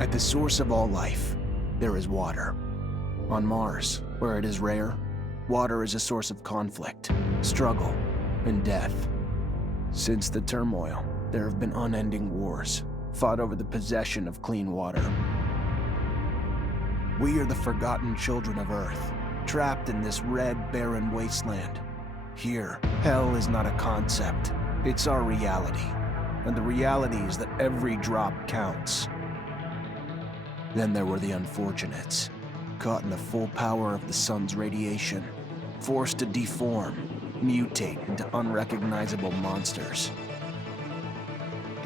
At the source of all life, there is water. On Mars, where it is rare, water is a source of conflict, struggle, and death. Since the turmoil, there have been unending wars, fought over the possession of clean water. We are the forgotten children of Earth, trapped in this red, barren wasteland. Here, hell is not a concept, it's our reality. And the reality is that every drop counts. Then there were the unfortunates, caught in the full power of the sun's radiation, forced to deform, mutate into unrecognizable monsters.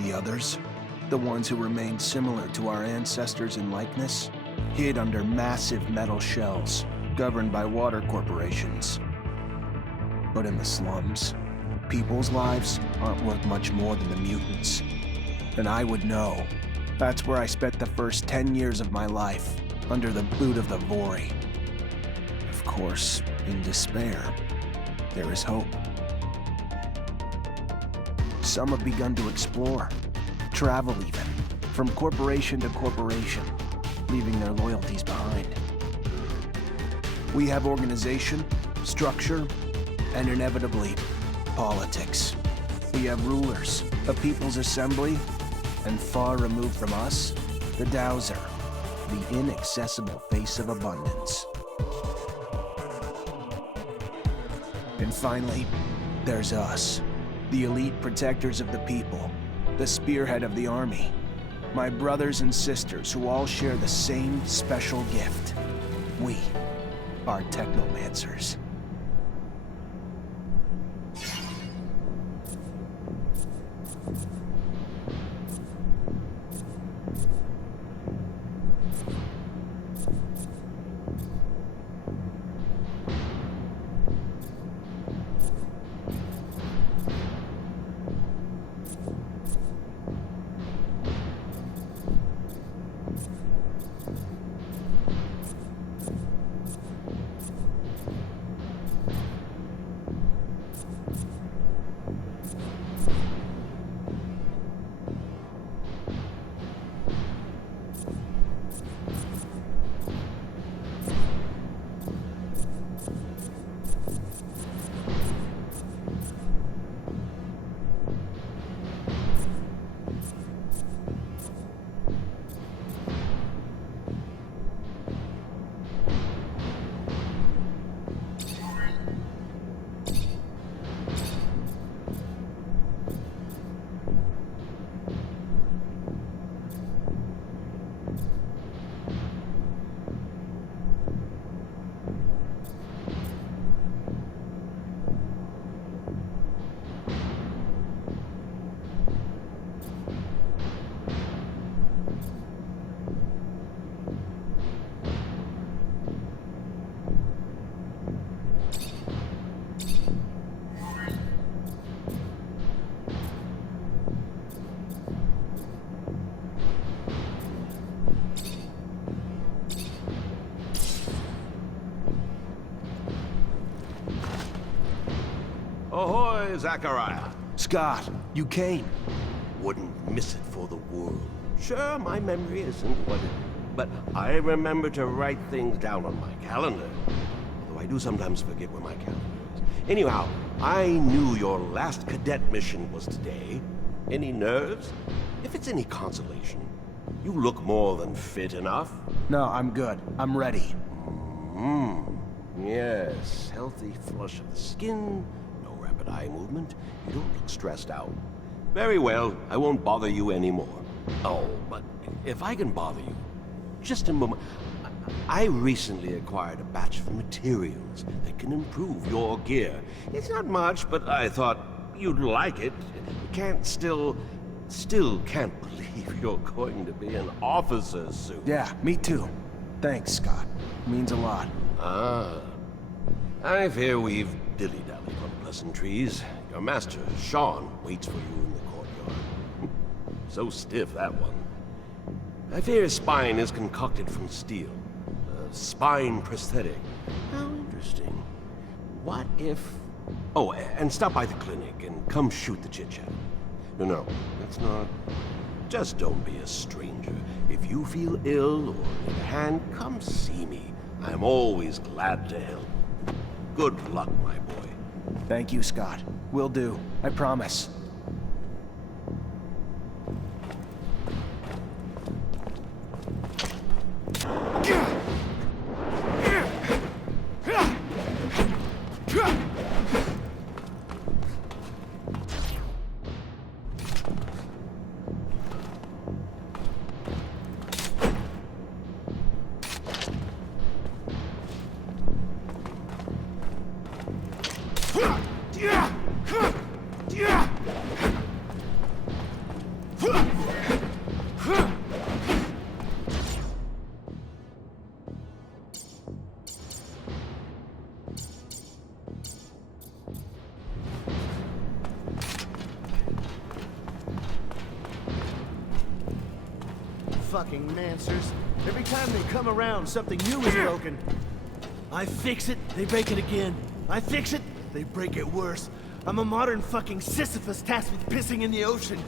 The others, the ones who remained similar to our ancestors in likeness, hid under massive metal shells, governed by water corporations. But in the slums, people's lives aren't worth much more than the mutants. And I would know. That's where I spent the first 10 years of my life, under the boot of the Vori. Of course, in despair, there is hope. Some have begun to explore, travel even, from corporation to corporation, leaving their loyalties behind. We have organization, structure, and inevitably, politics. We have rulers, a people's assembly, and far removed from us, the Dowser, the inaccessible face of abundance. And finally, there's us, the elite protectors of the people, the spearhead of the army, my brothers and sisters who all share the same special gift. We are Technomancers. Ahoy, Zachariah. Scott, you came. Wouldn't miss it for the world. Sure, my memory isn't what it... But I remember to write things down on my calendar. Although I do sometimes forget where my calendar is. Anyhow, I knew your last cadet mission was today. Any nerves? If it's any consolation, you look more than fit enough. No, I'm good. I'm ready. Yes, healthy flush of the skin, no rapid eye movement. You don't look stressed out. Very well, I won't bother you anymore. Oh, but if I can bother you, just a moment. I recently acquired a batch of materials that can improve your gear. It's not much, but I thought you'd like it. Still can't believe you're going to be an officer soon. Yeah, me too. Thanks, Scott. Means a lot. Ah. I fear we've dilly-dallied on pleasantries. Your master, Sean, waits for you in the courtyard. So stiff, that one. I fear his spine is concocted from steel. A spine prosthetic. How interesting. What if... Oh, and stop by the clinic and come shoot the chit-chat. No, it's not. Just don't be a stranger. If you feel ill or need a hand, come see me. I'm always glad to help. Good luck, my boy. Thank you, Scott. Will do. I promise. Fucking Mancers. Every time they come around, something new is broken. I fix it, they break it again. I fix it, they break it worse. I'm a modern fucking Sisyphus tasked with pissing in the ocean.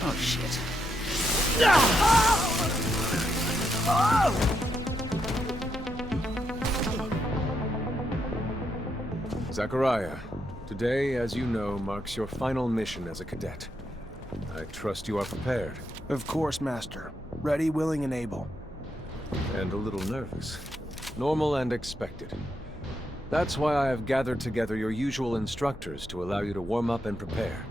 Oh, shit. Zachariah, today, as you know, marks your final mission as a cadet. I trust you are prepared. Of course, Master. Ready, willing, and able. And a little nervous. Normal and expected. That's why I have gathered together your usual instructors to allow you to warm up and prepare.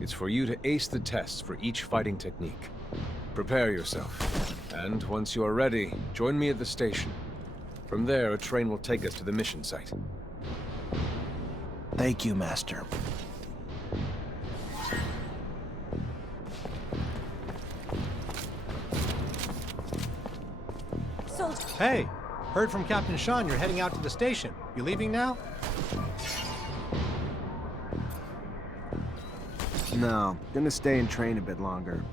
It's for you to ace the tests for each fighting technique. Prepare yourself. And once you are ready, join me at the station. From there, a train will take us to the mission site. Thank you, Master. Hey, heard from Captain Sean you're heading out to the station. You leaving now? No, gonna stay and train a bit longer.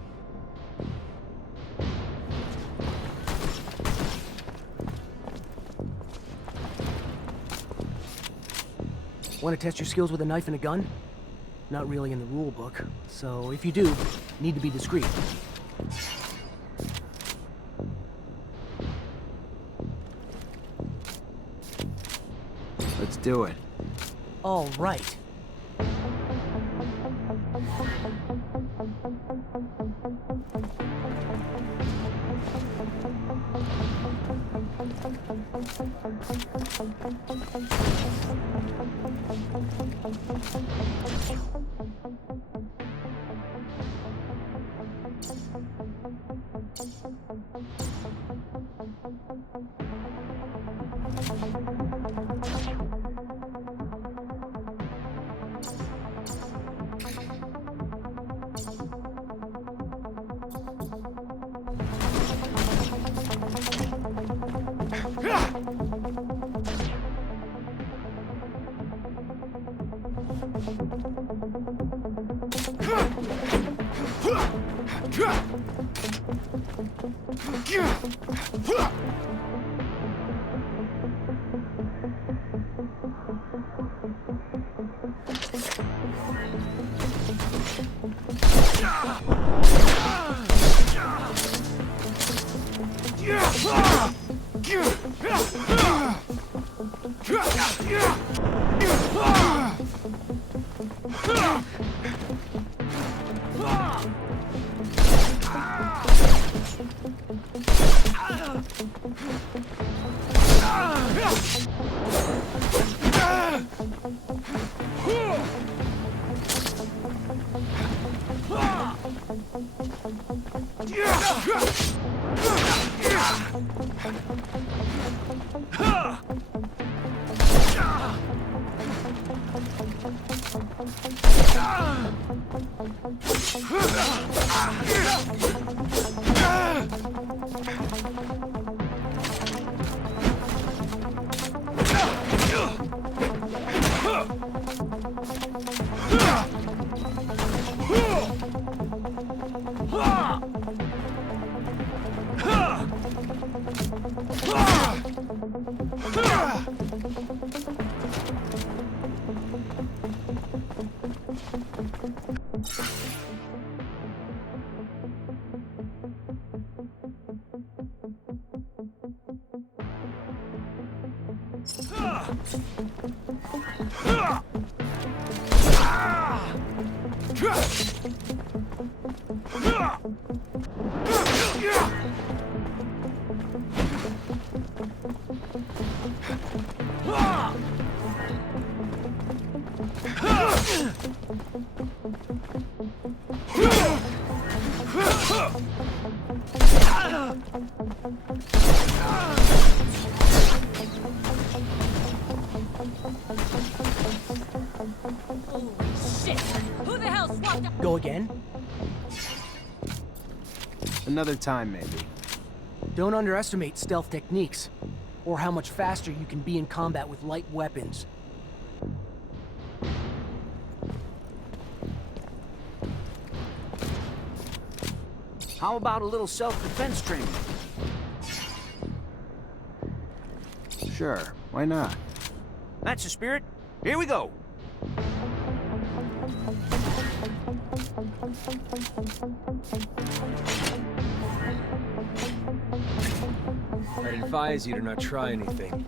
Want to test your skills with a knife and a gun? Not really in the rule book, so if you do, need to be discreet. Let's do it. All right. Go again? Another time, maybe. Don't underestimate stealth techniques, or how much faster you can be in combat with light weapons. How about a little self-defense training? Sure, why not? That's the spirit. Here we go. I'd advise you to not try anything.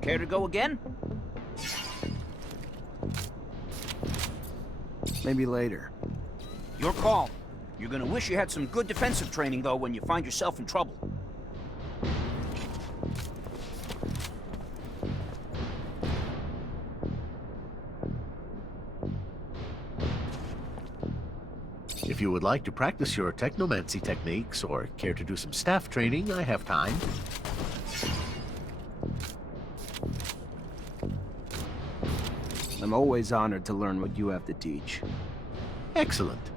Care to go again? Maybe later. Your call. You're gonna wish you had some good defensive training, though, when you find yourself in trouble. If you would like to practice your technomancy techniques or care to do some staff training, I have time. I'm always honored to learn what you have to teach. Excellent.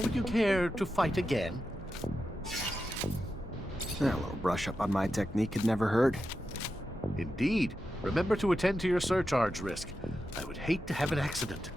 Would you care to fight again? A little brush up on my technique had never hurt. Indeed. Remember to attend to your surcharge risk. I would hate to have an accident.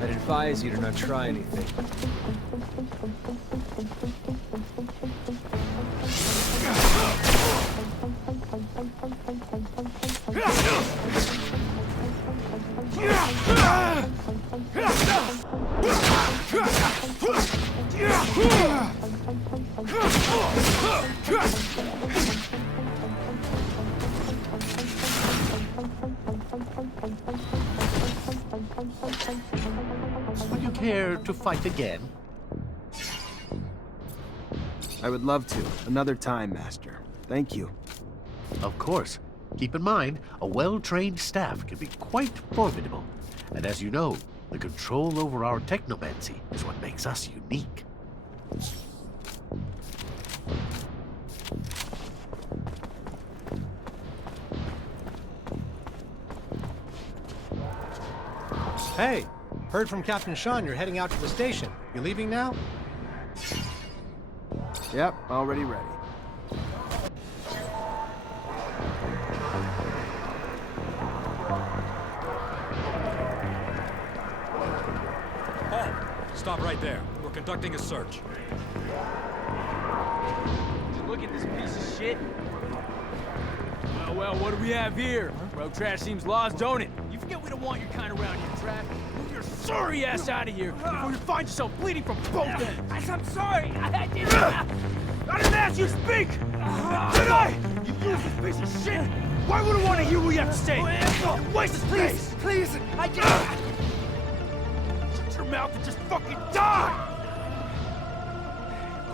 I'd advise you to not try anything. Would you care to fight again? I would love to. Another time, Master. Thank you. Of course. Keep in mind, a well-trained staff can be quite formidable. And as you know, the control over our technomancy is what makes us unique. Hey, heard from Captain Sean you're heading out to the station. You leaving now? Yep, already ready. Halt! Stop right there. We're conducting a search. Look at this piece of shit. Well, what do we have here? Road trash seems lost, don't it? You Forget we don't want your kind around here, Trav. Move your sorry ass out of here before you find yourself bleeding from both ends. I'm sorry. I didn't ask you to speak! Did I? You useless piece of shit! Why would I want to hear what you have to say? Waste of space! Please, I just... Shut your mouth and just fucking die!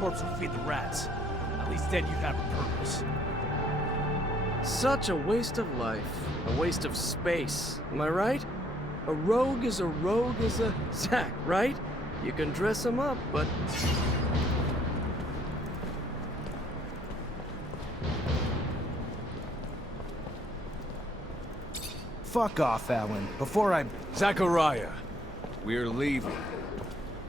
Corpse will feed the rats. At least then you'd have a purpose. Such a waste of life. A waste of space. Am I right? A rogue is a Zach, right? You can dress him up, but... Fuck off, Alan, before I... Zachariah, we're leaving.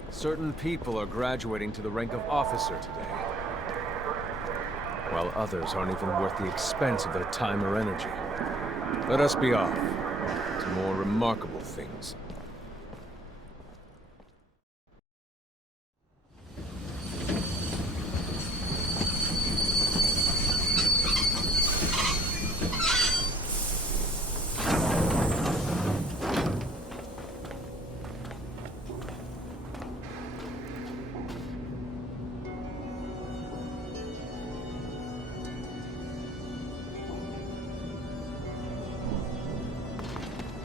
Certain people are graduating to the rank of officer today, while others aren't even worth the expense of their time or energy. Let us be off to more remarkable things.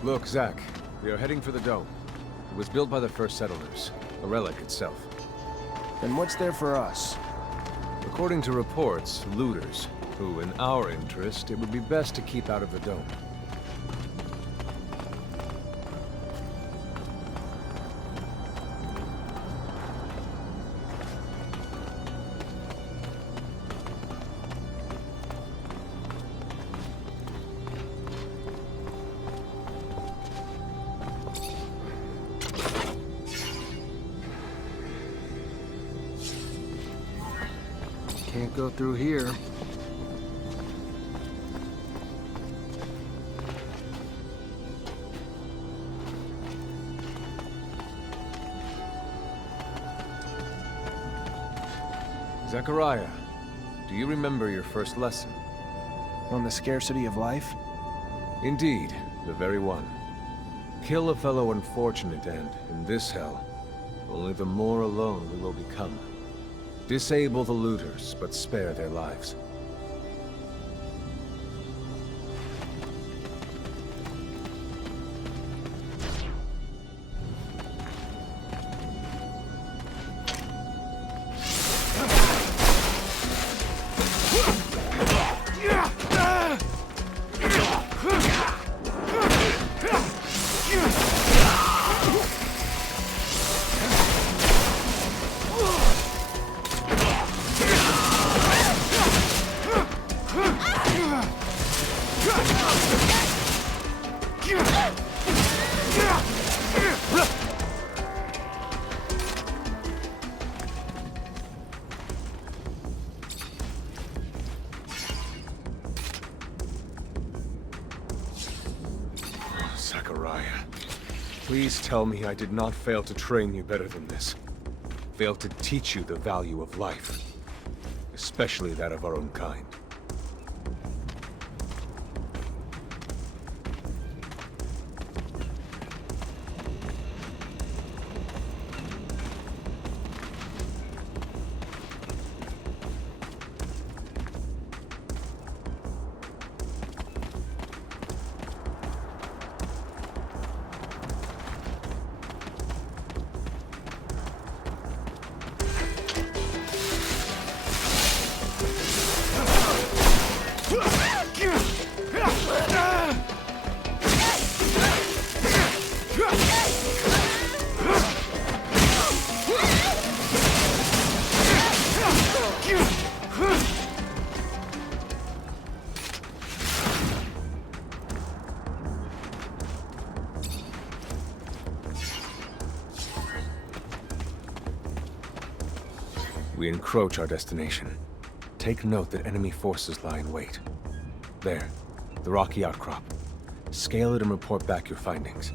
Look, Zach, we are heading for the dome. It was built by the first settlers, a relic itself. Then what's there for us? According to reports, looters, who, in our interest, it would be best to keep out of the dome. Can't go through here. Zachariah, do you remember your first lesson? On the scarcity of life? Indeed, the very one. Kill a fellow unfortunate and, in this hell, only the more alone we will become. Disable the looters, but spare their lives. Zachariah, please tell me I did not fail to train you better than this. Fail to teach you the value of life, especially that of our own kind. We encroach our destination. Take note that enemy forces lie in wait. There, the rocky outcrop. Scale it and report back your findings.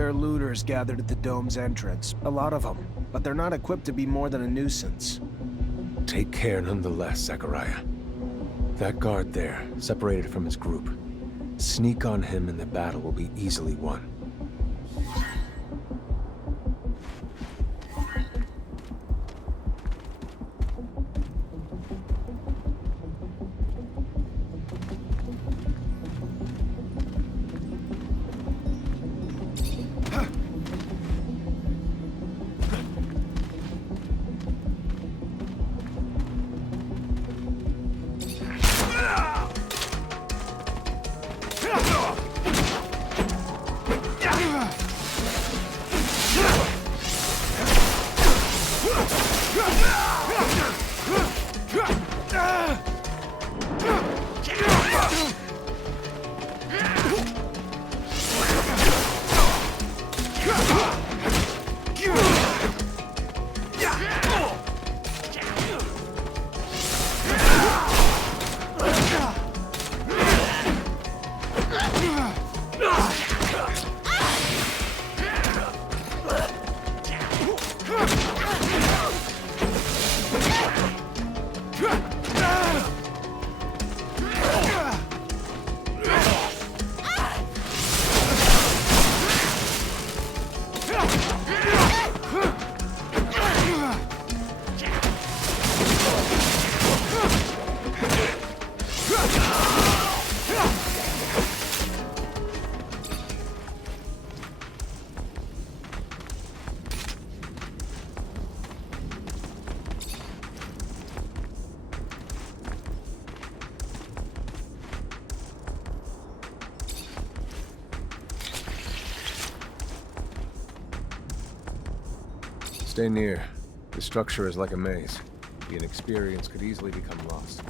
There are looters gathered at the dome's entrance. A lot of them. But they're not equipped to be more than a nuisance. Take care nonetheless, Zachariah. That guard there, separated from his group. Sneak on him and the battle will be easily won. Stay near. The structure is like a maze. The inexperienced could easily become lost.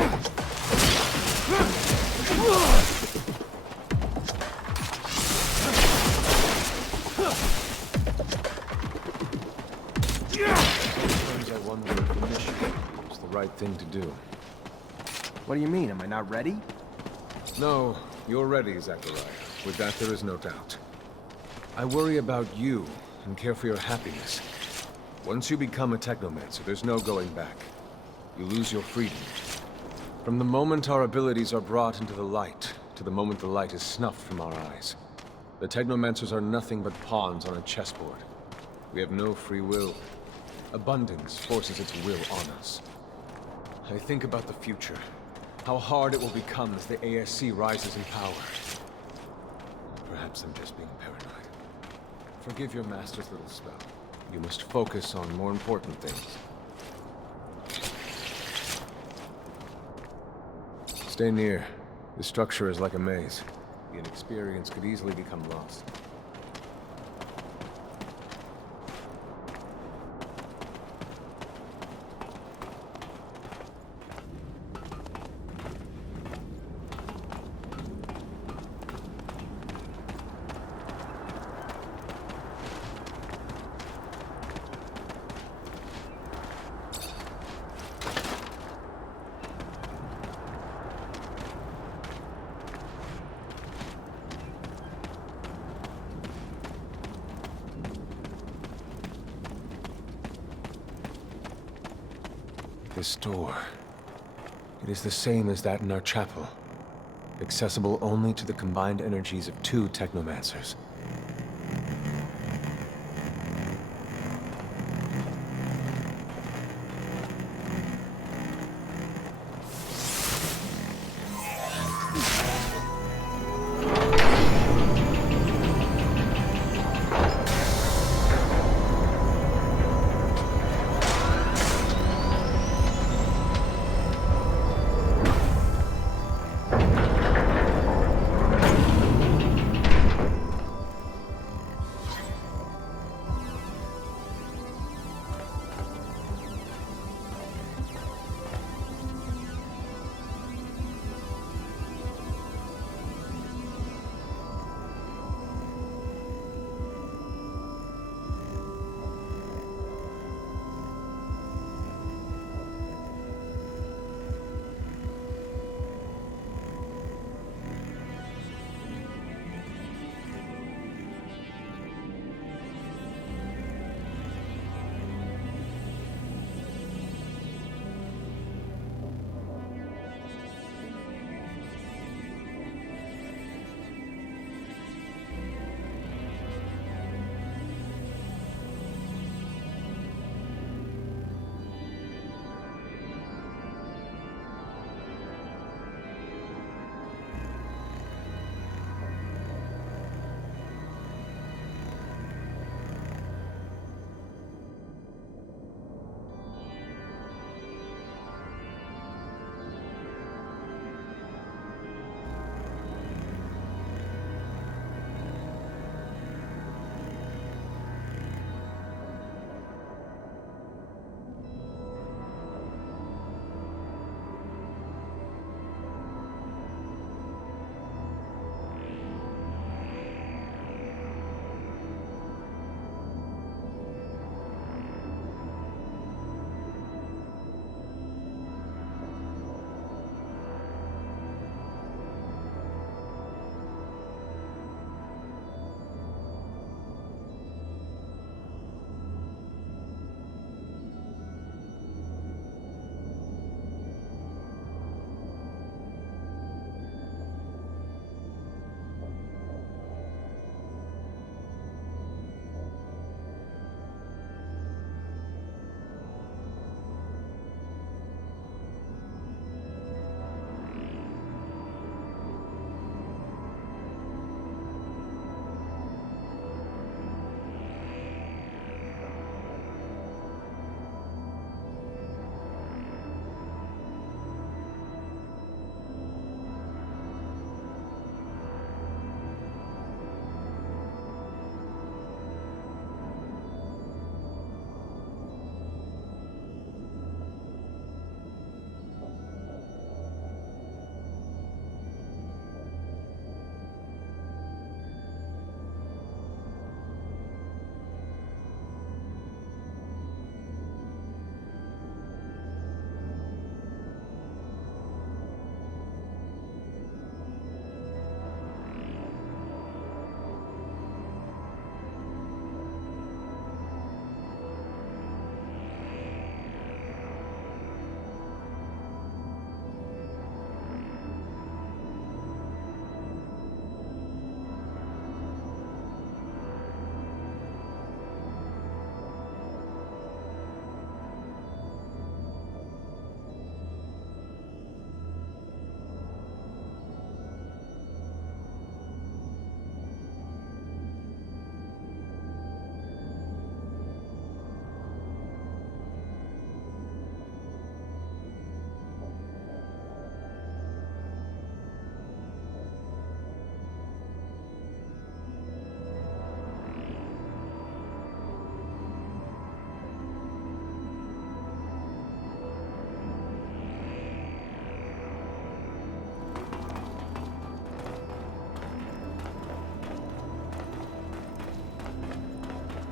Sometimes I wonder if the mission was the right thing to do. What do you mean? Am I not ready? No, you're ready, Zachariah. With that, there is no doubt. I worry about you and care for your happiness. Once you become a Technomancer, there's no going back. You lose your freedom. From the moment our abilities are brought into the light, to the moment the light is snuffed from our eyes, the Technomancers are nothing but pawns on a chessboard. We have no free will. Abundance forces its will on us. I think about the future. How hard it will become as the ASC rises in power. Perhaps I'm just being paranoid. Forgive your master's little spell. You must focus on more important things. Stay near. The structure is like a maze. The inexperienced could easily become lost. This door. It is the same as that in our chapel. Accessible only to the combined energies of 2 Technomancers.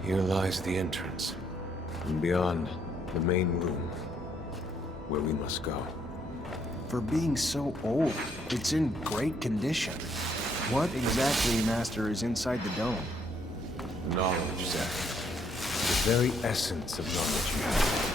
Here lies the entrance. And beyond, the main room. Where we must go. For being so old, it's in great condition. What exactly, Master, is inside the dome? Knowledge, Zack. The very essence of knowledge.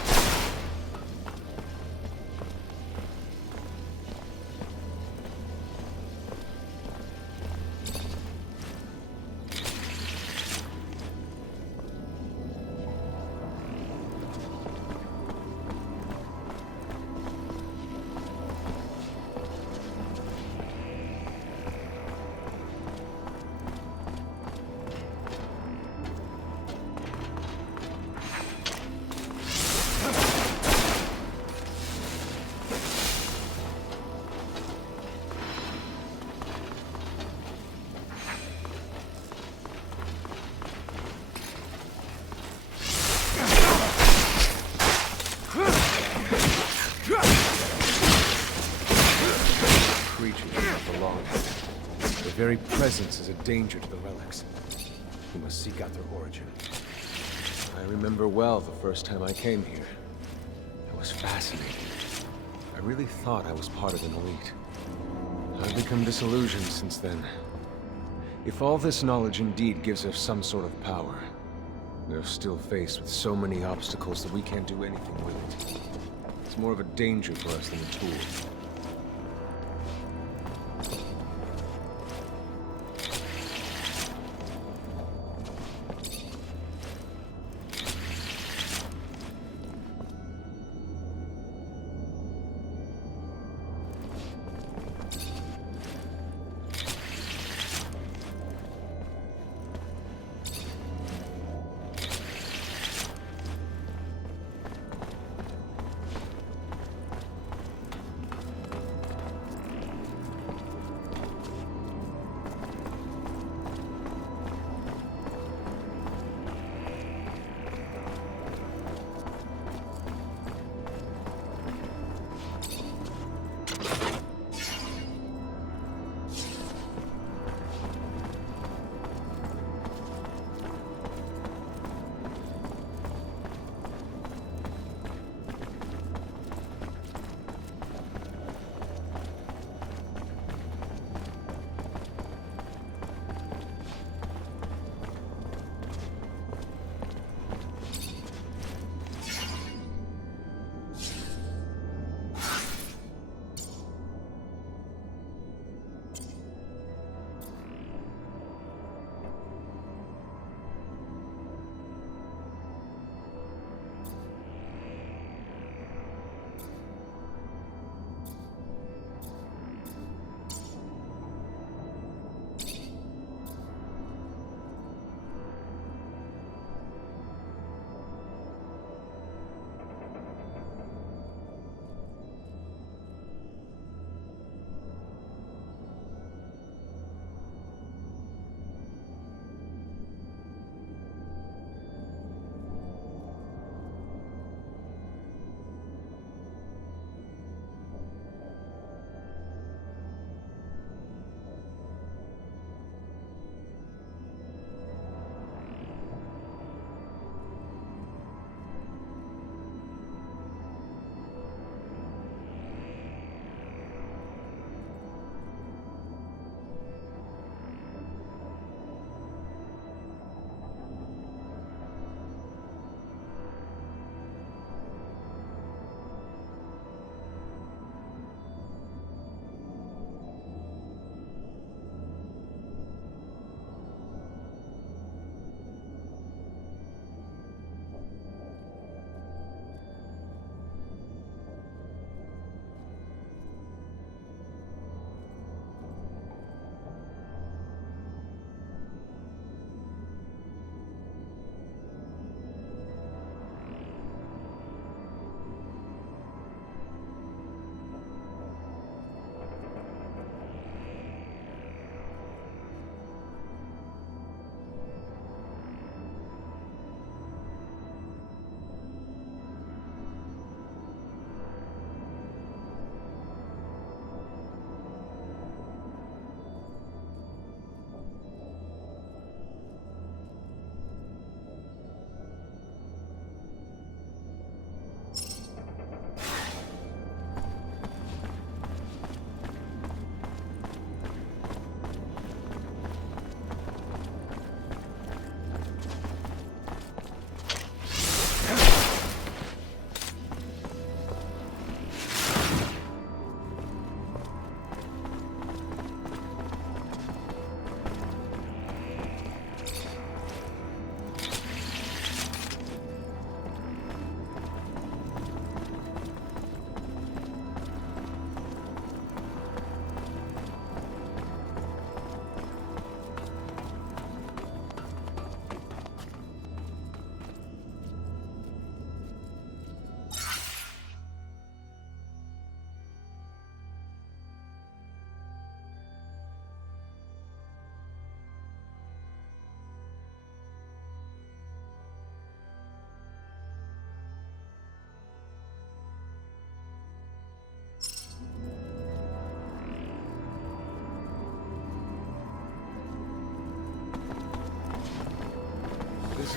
Their very presence is a danger to the relics. We must seek out their origin. I remember well the first time I came here. I was fascinated. I really thought I was part of an elite. I've become disillusioned since then. If all this knowledge indeed gives us some sort of power, we're still faced with so many obstacles that we can't do anything with it. It's more of a danger for us than a tool.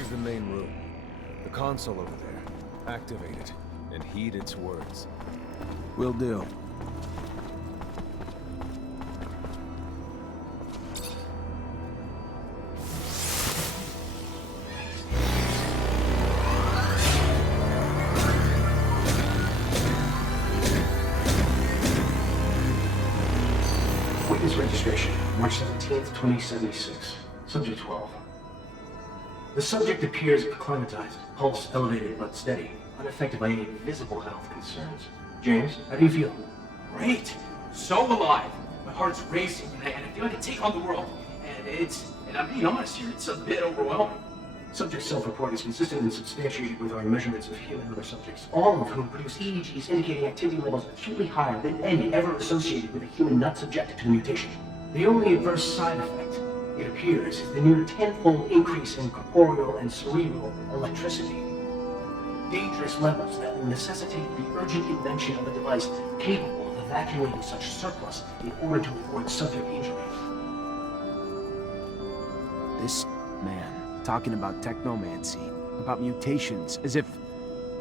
is the main room. The console over there. Activate it, and heed its words. Will do. Witness registration, March 17th, 2076. Subject 12. The subject appears acclimatized, pulse elevated but steady, unaffected by any visible health concerns. James, how do you feel? Great! So alive! My heart's racing, and I feel I can take on the world. And I'm being honest here, it's a bit overwhelming. Subject's self-report is consistent and substantiated with our measurements of human and other subjects, all of whom produce EEGs indicating activity levels acutely higher than any ever associated with a human not subjected to the mutation. The only adverse side effect, it appears, is the near tenfold increase in corporeal and cerebral electricity. Dangerous levels that will necessitate the urgent invention of a device capable of evacuating such surplus in order to avoid subject injury. This man talking about technomancy, about mutations, as if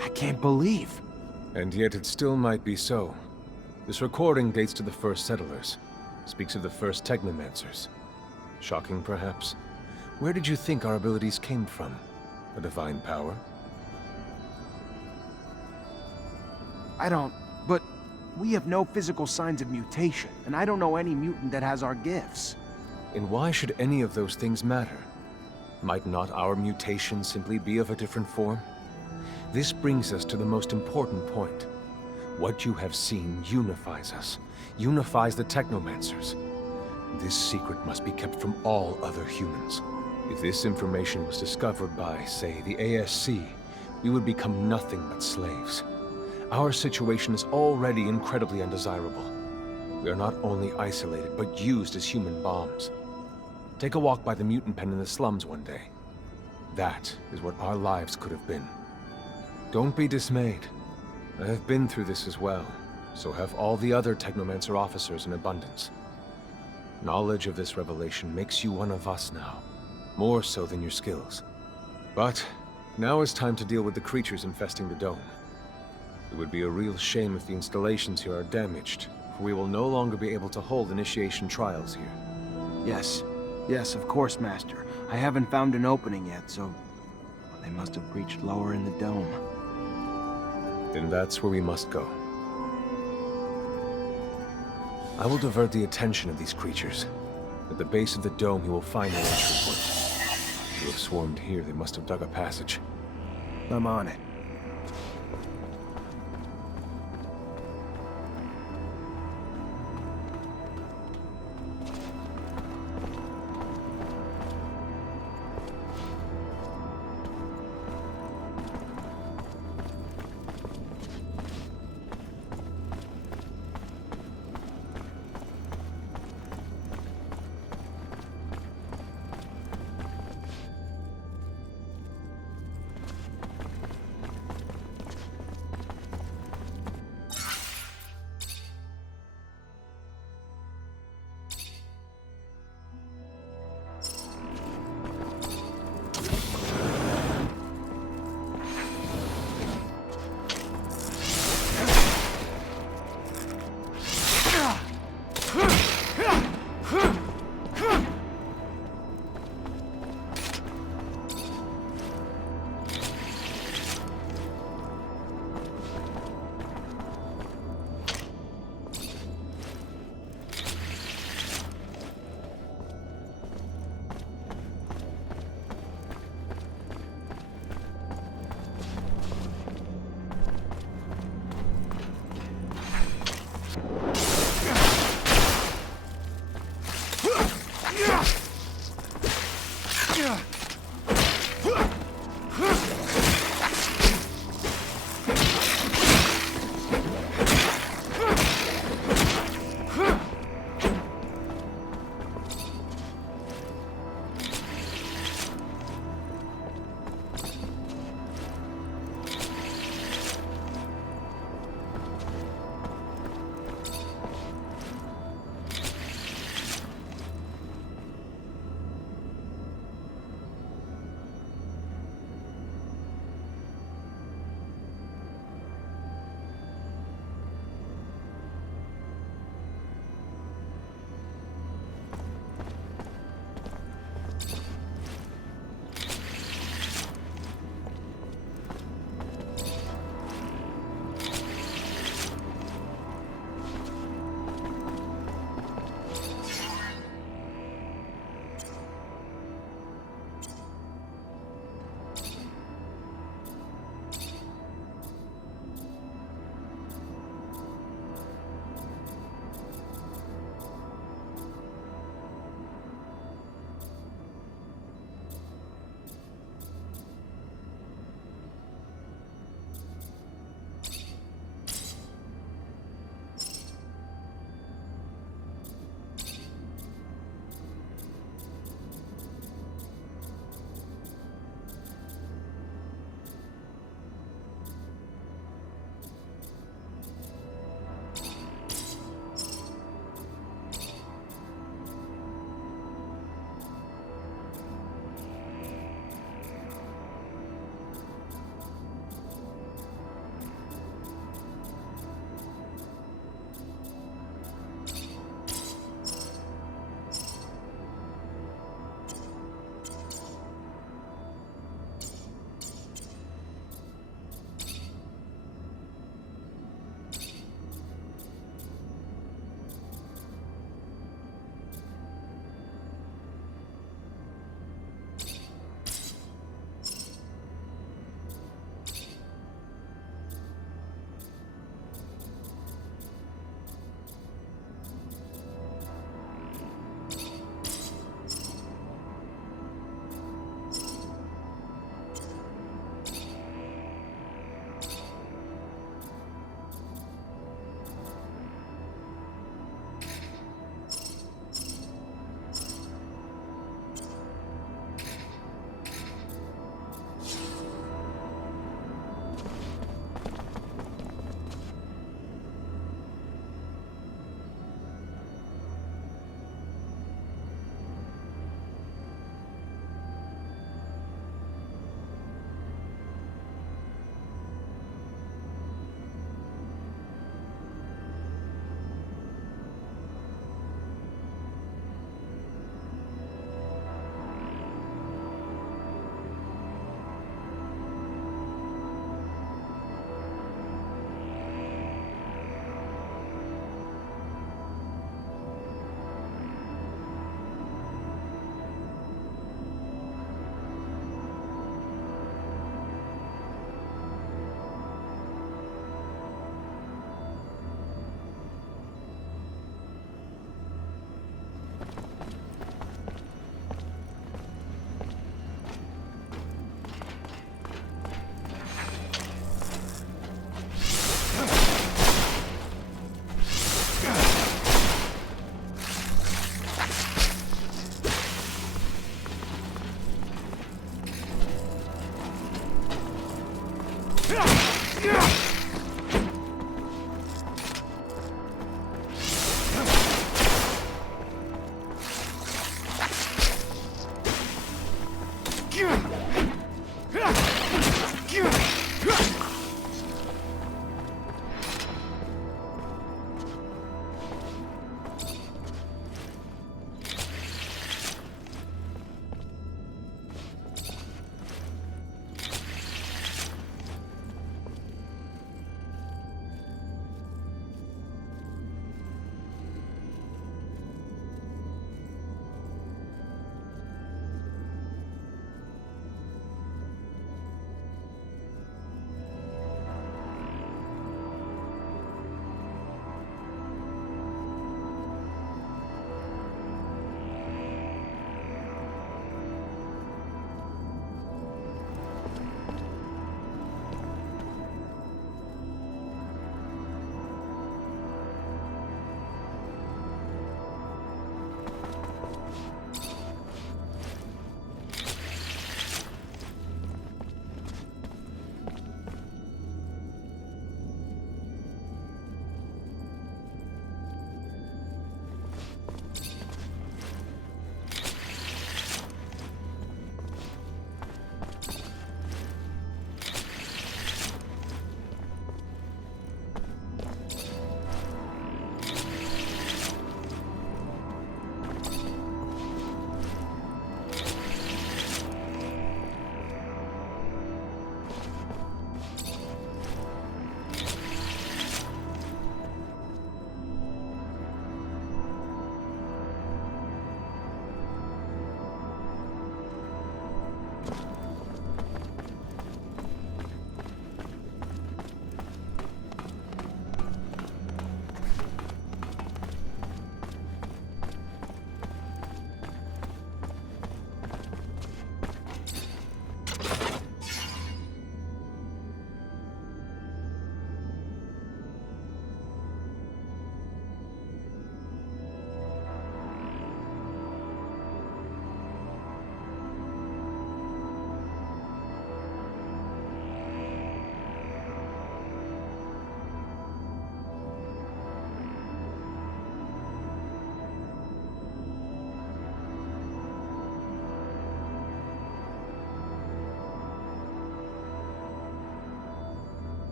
I can't believe. And yet it still might be so. This recording dates to the first settlers. Speaks of the first Technomancers. Shocking, perhaps? Where did you think our abilities came from? A divine power? But we have no physical signs of mutation, and I don't know any mutant that has our gifts. And why should any of those things matter? Might not our mutation simply be of a different form? This brings us to the most important point. What you have seen unifies us, unifies the Technomancers. This secret must be kept from all other humans. If this information was discovered by, say, the ASC, we would become nothing but slaves. Our situation is already incredibly undesirable. We are not only isolated, but used as human bombs. Take a walk by the mutant pen in the slums one day. That is what our lives could have been. Don't be dismayed. I have been through this as well, so have all the other Technomancer officers in abundance. Knowledge of this revelation makes you one of us now, more so than your skills. But now is time to deal with the creatures infesting the dome. It would be a real shame if the installations here are damaged, for we will no longer be able to hold initiation trials here. Yes, of course, Master. I haven't found an opening yet, so they must have breached lower in the dome. Then that's where we must go. I will divert the attention of these creatures. At the base of the dome, you will find an entry point. To have swarmed here, they must have dug a passage. I'm on it.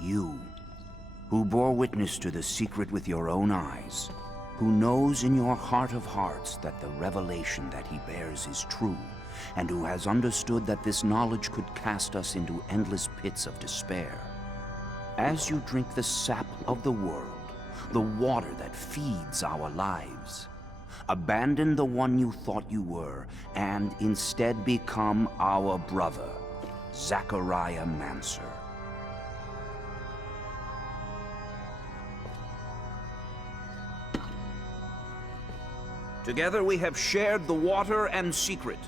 You, who bore witness to the secret with your own eyes, who knows in your heart of hearts that the revelation that he bears is true, and who has understood that this knowledge could cast us into endless pits of despair. As you drink the sap of the world, the water that feeds our lives, abandon the one you thought you were, and instead become our brother, Zachariah Mancer. Together we have shared the water and secret.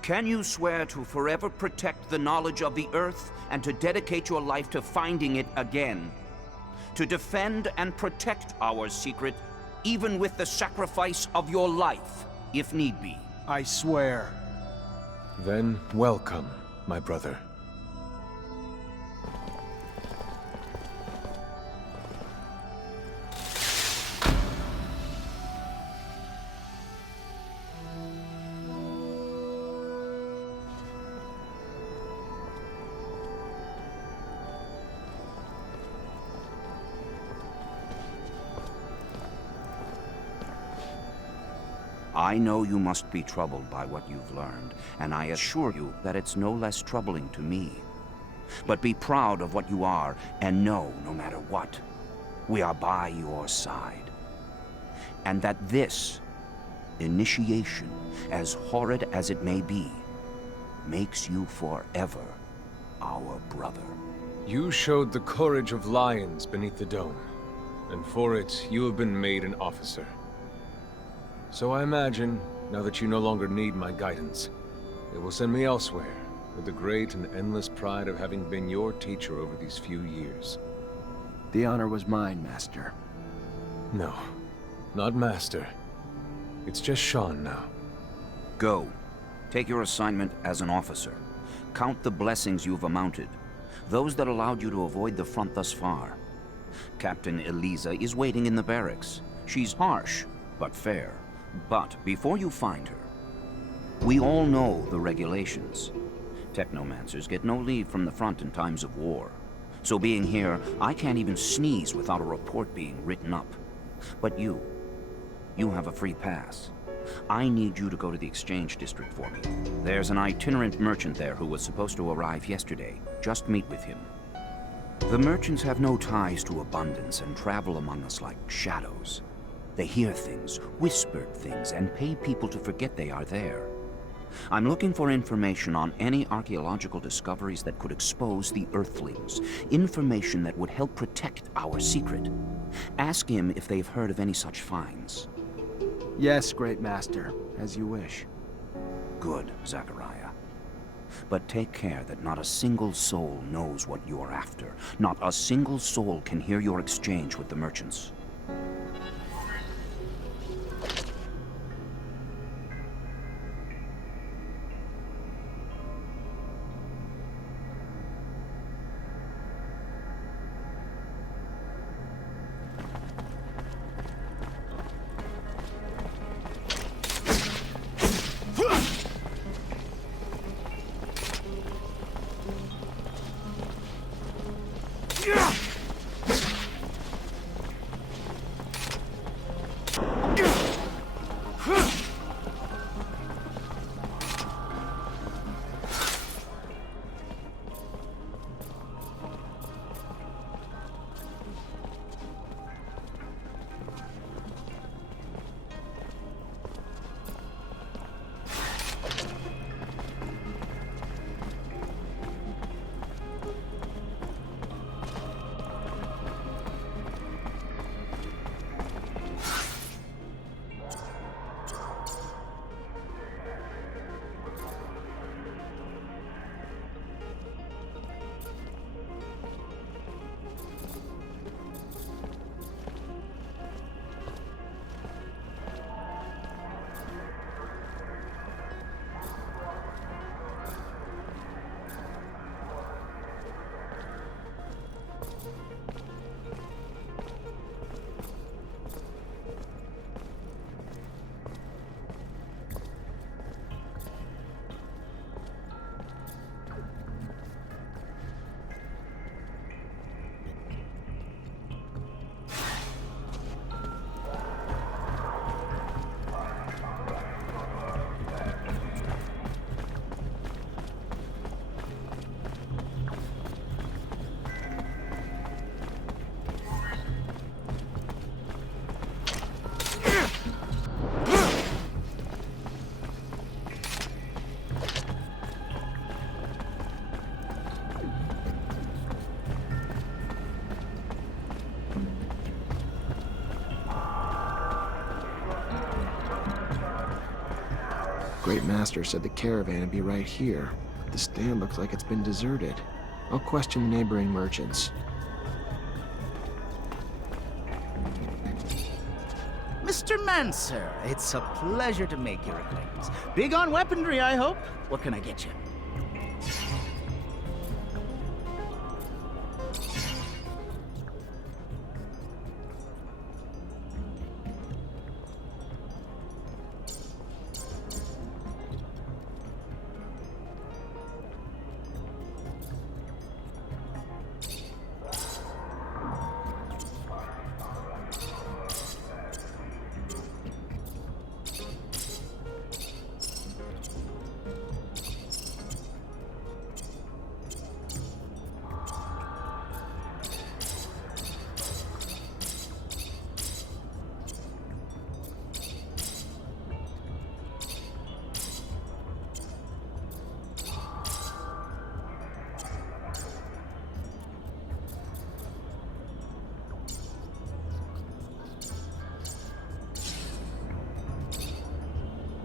Can you swear to forever protect the knowledge of the Earth and to dedicate your life to finding it again? To defend and protect our secret, even with the sacrifice of your life, if need be? I swear. Then welcome, my brother. I know you must be troubled by what you've learned, and I assure you that it's no less troubling to me. But be proud of what you are, and know, no matter what, we are by your side. And that this initiation, as horrid as it may be, makes you forever our brother. You showed the courage of lions beneath the dome, and for it, you have been made an officer. So I imagine, now that you no longer need my guidance, it will send me elsewhere, with the great and endless pride of having been your teacher over these few years. The honor was mine, Master. No, not Master. It's just Sean now. Go. Take your assignment as an officer. Count the blessings you've amounted, those that allowed you to avoid the front thus far. Captain Eliza is waiting in the barracks. She's harsh, but fair. But before you find her, we all know the regulations. Technomancers get no leave from the front in times of war. So being here, I can't even sneeze without a report being written up. But you have a free pass. I need you to go to the exchange district for me. There's an itinerant merchant there who was supposed to arrive yesterday. Just meet with him. The merchants have no ties to abundance and travel among us like shadows. They hear things, whispered things, and pay people to forget they are there. I'm looking for information on any archaeological discoveries that could expose the Earthlings. Information that would help protect our secret. Ask him if they've heard of any such finds. Yes, Great Master, as you wish. Good, Zachariah. But take care that not a single soul knows what you're after. Not a single soul can hear your exchange with the merchants. Great Master said the caravan would be right here. The stand looks like it's been deserted. I'll question the neighboring merchants. Mr. Mancer, it's a pleasure to make your acquaintance. Big on weaponry, I hope. What can I get you?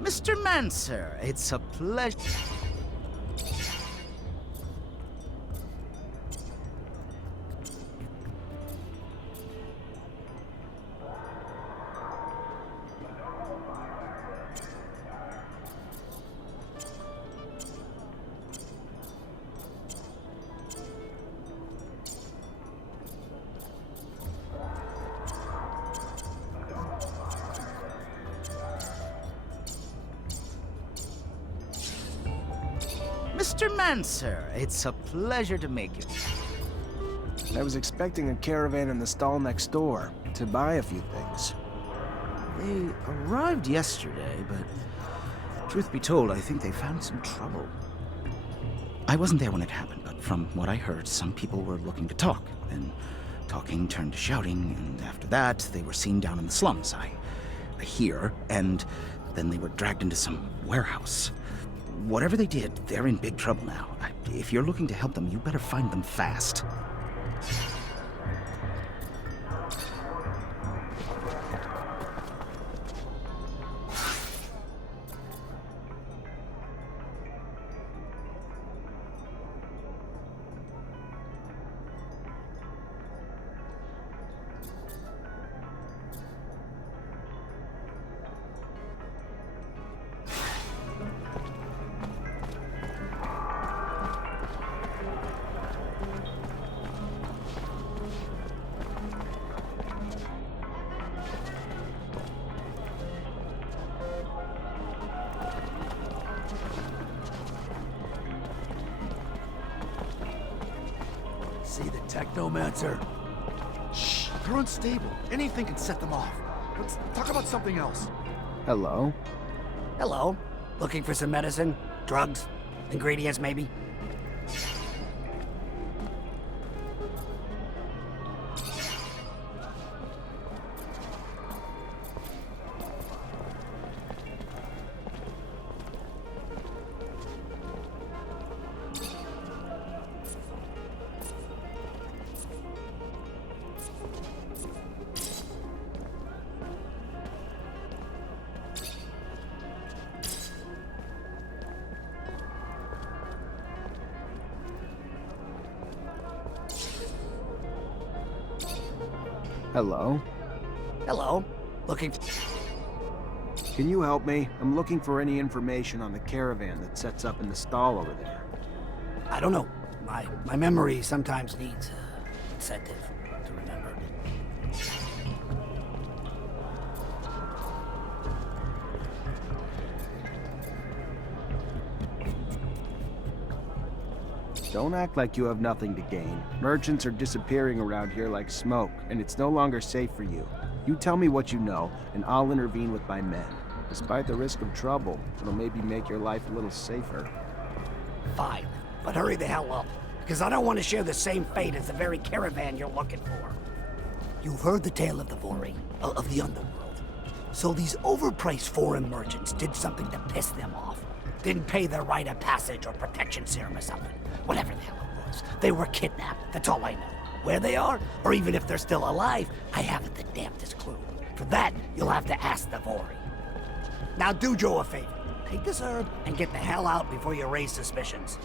Mr. Mancer, it's a pleasure. Mr. Mancer, it's a pleasure to make you. I was expecting a caravan in the stall next door to buy a few things. They arrived yesterday, but truth be told, I think they found some trouble. I wasn't there when it happened, but from what I heard, some people were looking to talk. Then talking turned to shouting, and after that, they were seen down in the slums. I hear, and then they were dragged into some warehouse. Whatever they did, they're in big trouble now. If you're looking to help them, you better find them fast. See the Technomancer? Shh, they're unstable. Anything can set them off. Let's talk about something else. Hello? Hello. Looking for some medicine? Drugs? Ingredients, maybe? Hello? Hello. Looking... Can you help me? I'm looking for any information on the caravan that sets up in the stall over there. I don't know. My memory sometimes needs incentive to remember. Don't act like you have nothing to gain. Merchants are disappearing around here like smoke, and it's no longer safe for you. You tell me what you know, and I'll intervene with my men. Despite the risk of trouble, it'll maybe make your life a little safer. Fine, but hurry the hell up, because I don't want to share the same fate as the very caravan you're looking for. You've heard the tale of the Vori, of the underworld. So these overpriced foreign merchants did something to piss them off. Didn't pay their rite of passage or protection serum or something. Whatever the hell it was. They were kidnapped, that's all I know. Where they are, or even if they're still alive, I haven't the damnedest clue. For that, you'll have to ask the Vori. Now do Joe a favor. Take this herb and get the hell out before you raise suspicions.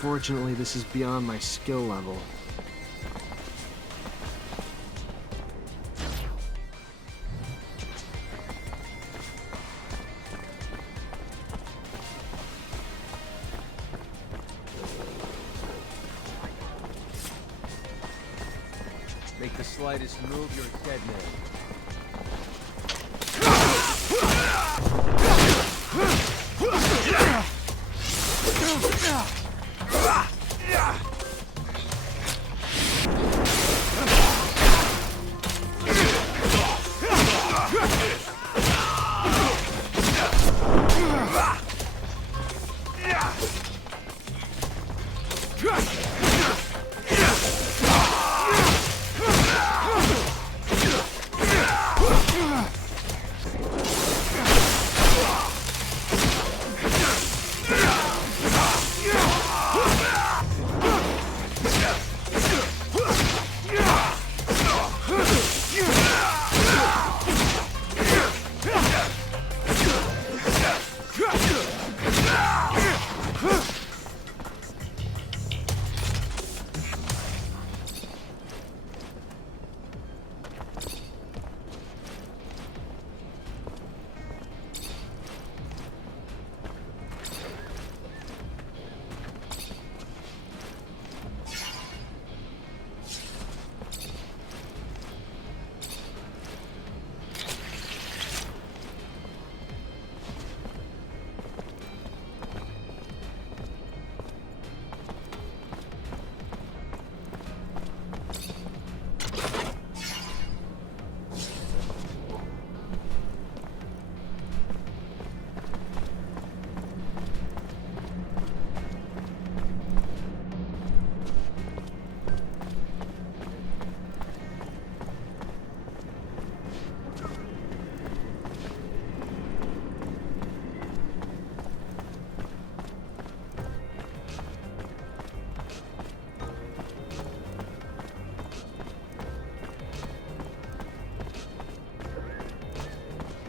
Fortunately, this is beyond my skill level. Make the slightest move, you're a dead man.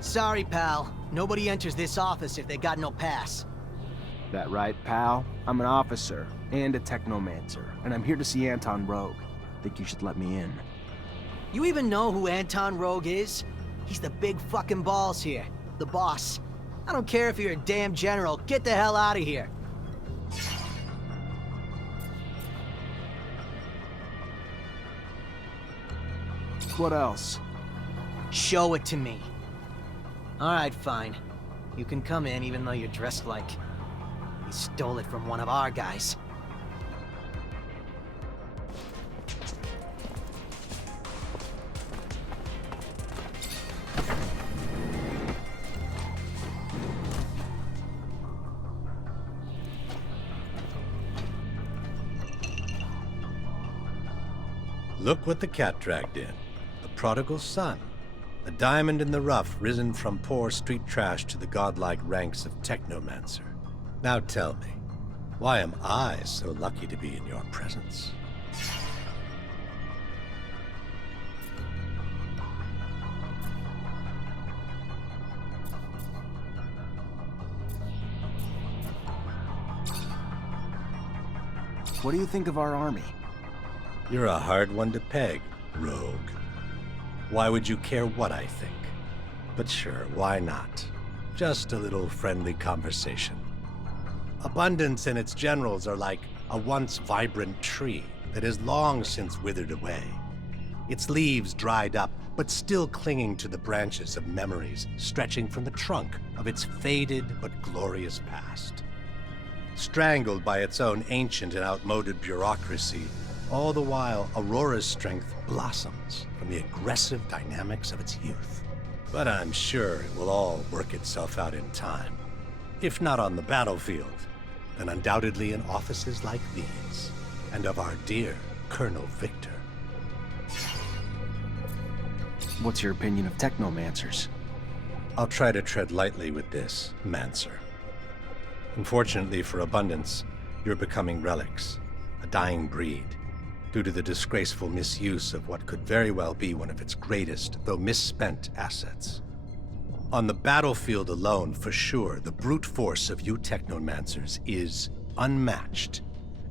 Sorry, pal. Nobody enters this office if they got no pass. That right, pal? I'm an officer and a Technomancer, and I'm here to see Anton Rogue. Think you should let me in. You even know who Anton Rogue is? He's the big fucking balls here. The boss. I don't care if you're a damn general. Get the hell out of here. What else? Show it to me. Alright, fine. You can come in even though you're dressed like... you stole it from one of our guys. Look what the cat dragged in. The prodigal son. A diamond in the rough, risen from poor street trash to the godlike ranks of Technomancer. Now tell me, why am I so lucky to be in your presence? What do you think of our army? You're a hard one to peg, rogue. Why would you care what I think? But sure, why not? Just a little friendly conversation. Abundance and its generals are like a once vibrant tree that has long since withered away. Its leaves dried up, but still clinging to the branches of memories stretching from the trunk of its faded but glorious past. Strangled by its own ancient and outmoded bureaucracy, all the while Aurora's strength blossoms from the aggressive dynamics of its youth. But I'm sure it will all work itself out in time. If not on the battlefield, then undoubtedly in offices like these, and of our dear Colonel Victor. What's your opinion of Technomancers? I'll try to tread lightly with this, Mancer. Unfortunately for Abundance, you're becoming relics, a dying breed, due to the disgraceful misuse of what could very well be one of its greatest, though misspent, assets. On the battlefield alone, for sure, the brute force of you Technomancers is unmatched.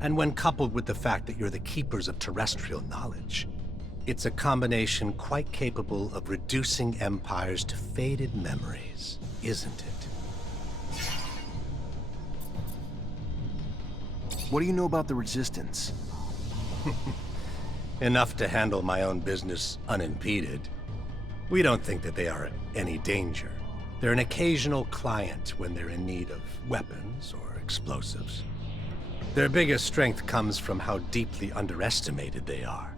And when coupled with the fact that you're the keepers of terrestrial knowledge, it's a combination quite capable of reducing empires to faded memories, isn't it? What do you know about the Resistance? Enough to handle my own business unimpeded. We don't think that they are any danger. They're an occasional client when they're in need of weapons or explosives. Their biggest strength comes from how deeply underestimated they are.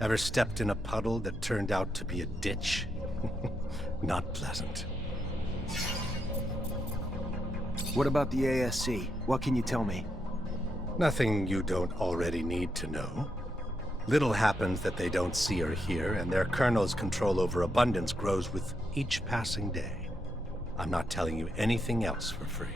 Ever stepped in a puddle that turned out to be a ditch? Not pleasant. What about the ASC? What can you tell me? Nothing you don't already need to know. Little happens that they don't see or hear, and their colonel's control over Abundance grows with each passing day. I'm not telling you anything else for free.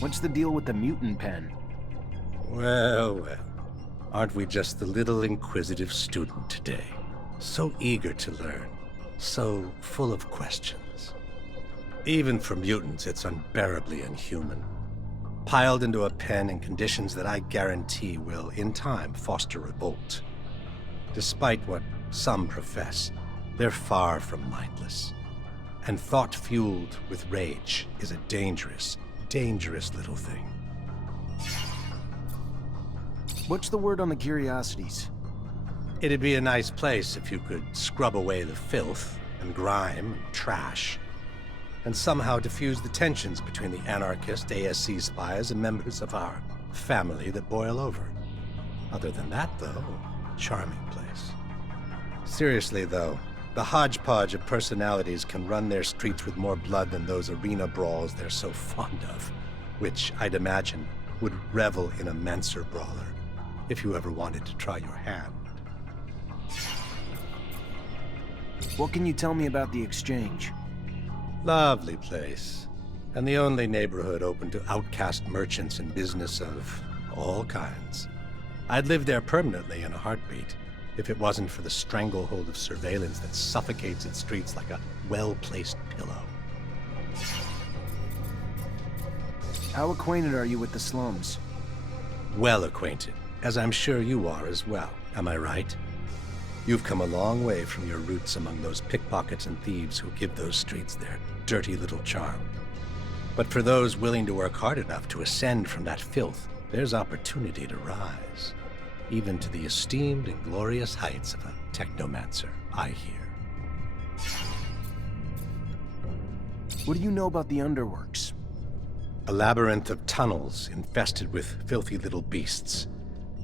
What's the deal with the mutant pen? Well, well. Aren't we just the little inquisitive student today? So eager to learn. So full of questions. Even for mutants, it's unbearably inhuman. Piled into a pen in conditions that I guarantee will, in time, foster revolt. Despite what some profess, they're far from mindless. And thought-fueled with rage is a dangerous, dangerous little thing. What's the word on the Curiosities? It'd be a nice place if you could scrub away the filth and grime and trash, and somehow diffuse the tensions between the anarchist ASC spies and members of our family that boil over. Other than that, though, charming place. Seriously, though, the hodgepodge of personalities can run their streets with more blood than those arena brawls they're so fond of, which, I'd imagine, would revel in a Mancer brawler, if you ever wanted to try your hand. What can you tell me about the Exchange? Lovely place, and the only neighborhood open to outcast merchants and business of all kinds. I'd live there permanently in a heartbeat, if it wasn't for the stranglehold of surveillance that suffocates its streets like a well-placed pillow. How acquainted are you with the slums? Well acquainted, as I'm sure you are as well, am I right? You've come a long way from your roots among those pickpockets and thieves who give those streets their dirty little charm. But for those willing to work hard enough to ascend from that filth, there's opportunity to rise, even to the esteemed and glorious heights of a Technomancer, I hear. What do you know about the Underworks? A labyrinth of tunnels infested with filthy little beasts.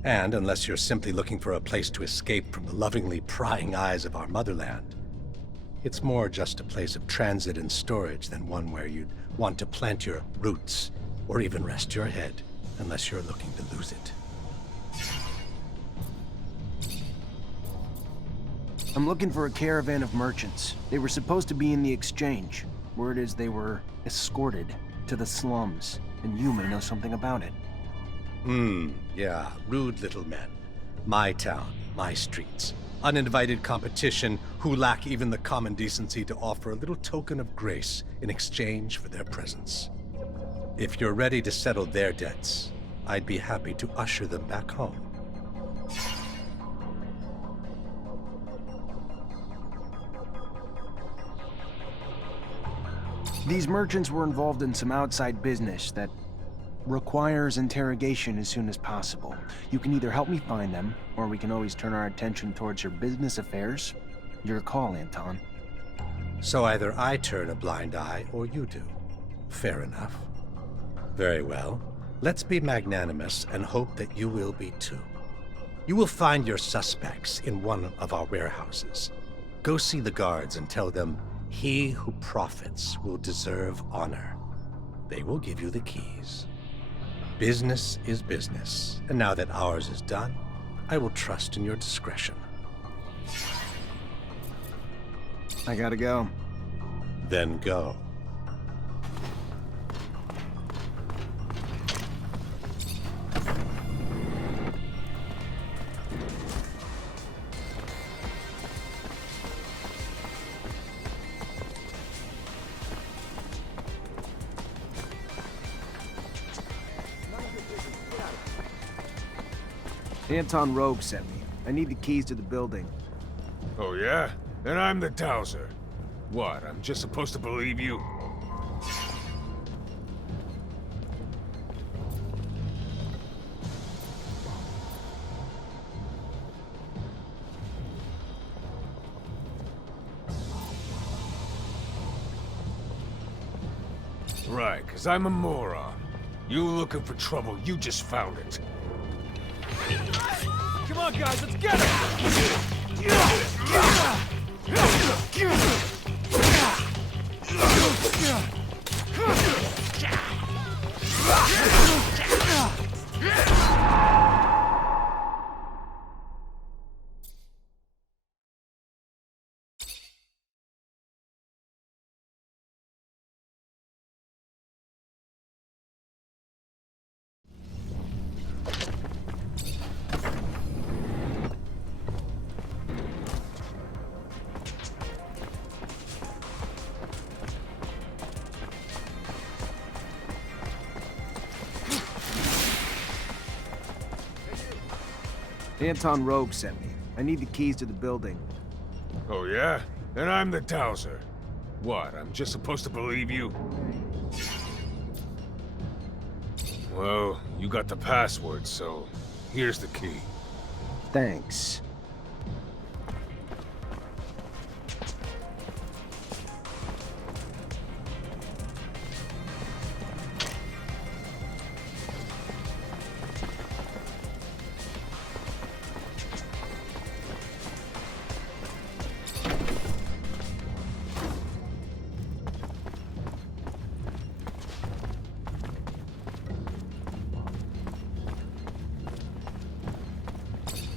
And unless you're simply looking for a place to escape from the lovingly prying eyes of our motherland, it's more just a place of transit and storage than one where you'd want to plant your roots or even rest your head, unless you're looking to lose it. I'm looking for a caravan of merchants. They were supposed to be in the Exchange. Word is they were escorted to the slums, and you may know something about it. Yeah, rude little men. My town, my streets. Uninvited competition who lack even the common decency to offer a little token of grace in exchange for their presence. If you're ready to settle their debts, I'd be happy to usher them back home. These merchants were involved in some outside business that requires interrogation as soon as possible. You can either help me find them, or we can always turn our attention towards your business affairs. Your call, Anton. So either I turn a blind eye or you do. Fair enough. Very well. Let's be magnanimous and hope that you will be too. You will find your suspects in one of our warehouses. Go see the guards and tell them, he who profits will deserve honor. They will give you the keys. Business is business, and now that ours is done, I will trust in your discretion. I gotta go. Then go. Anton Rogue sent me. I need the keys to the building. Oh, yeah? And I'm the Dowser. What, I'm just supposed to believe you? Right, 'cause I'm a moron. You looking for trouble, you just found it. Come on, guys, let's get it! Anton Rogue sent me. I need the keys to the building. Oh, yeah? And I'm the Dowser. What, I'm just supposed to believe you? Well, you got the password, so here's the key. Thanks.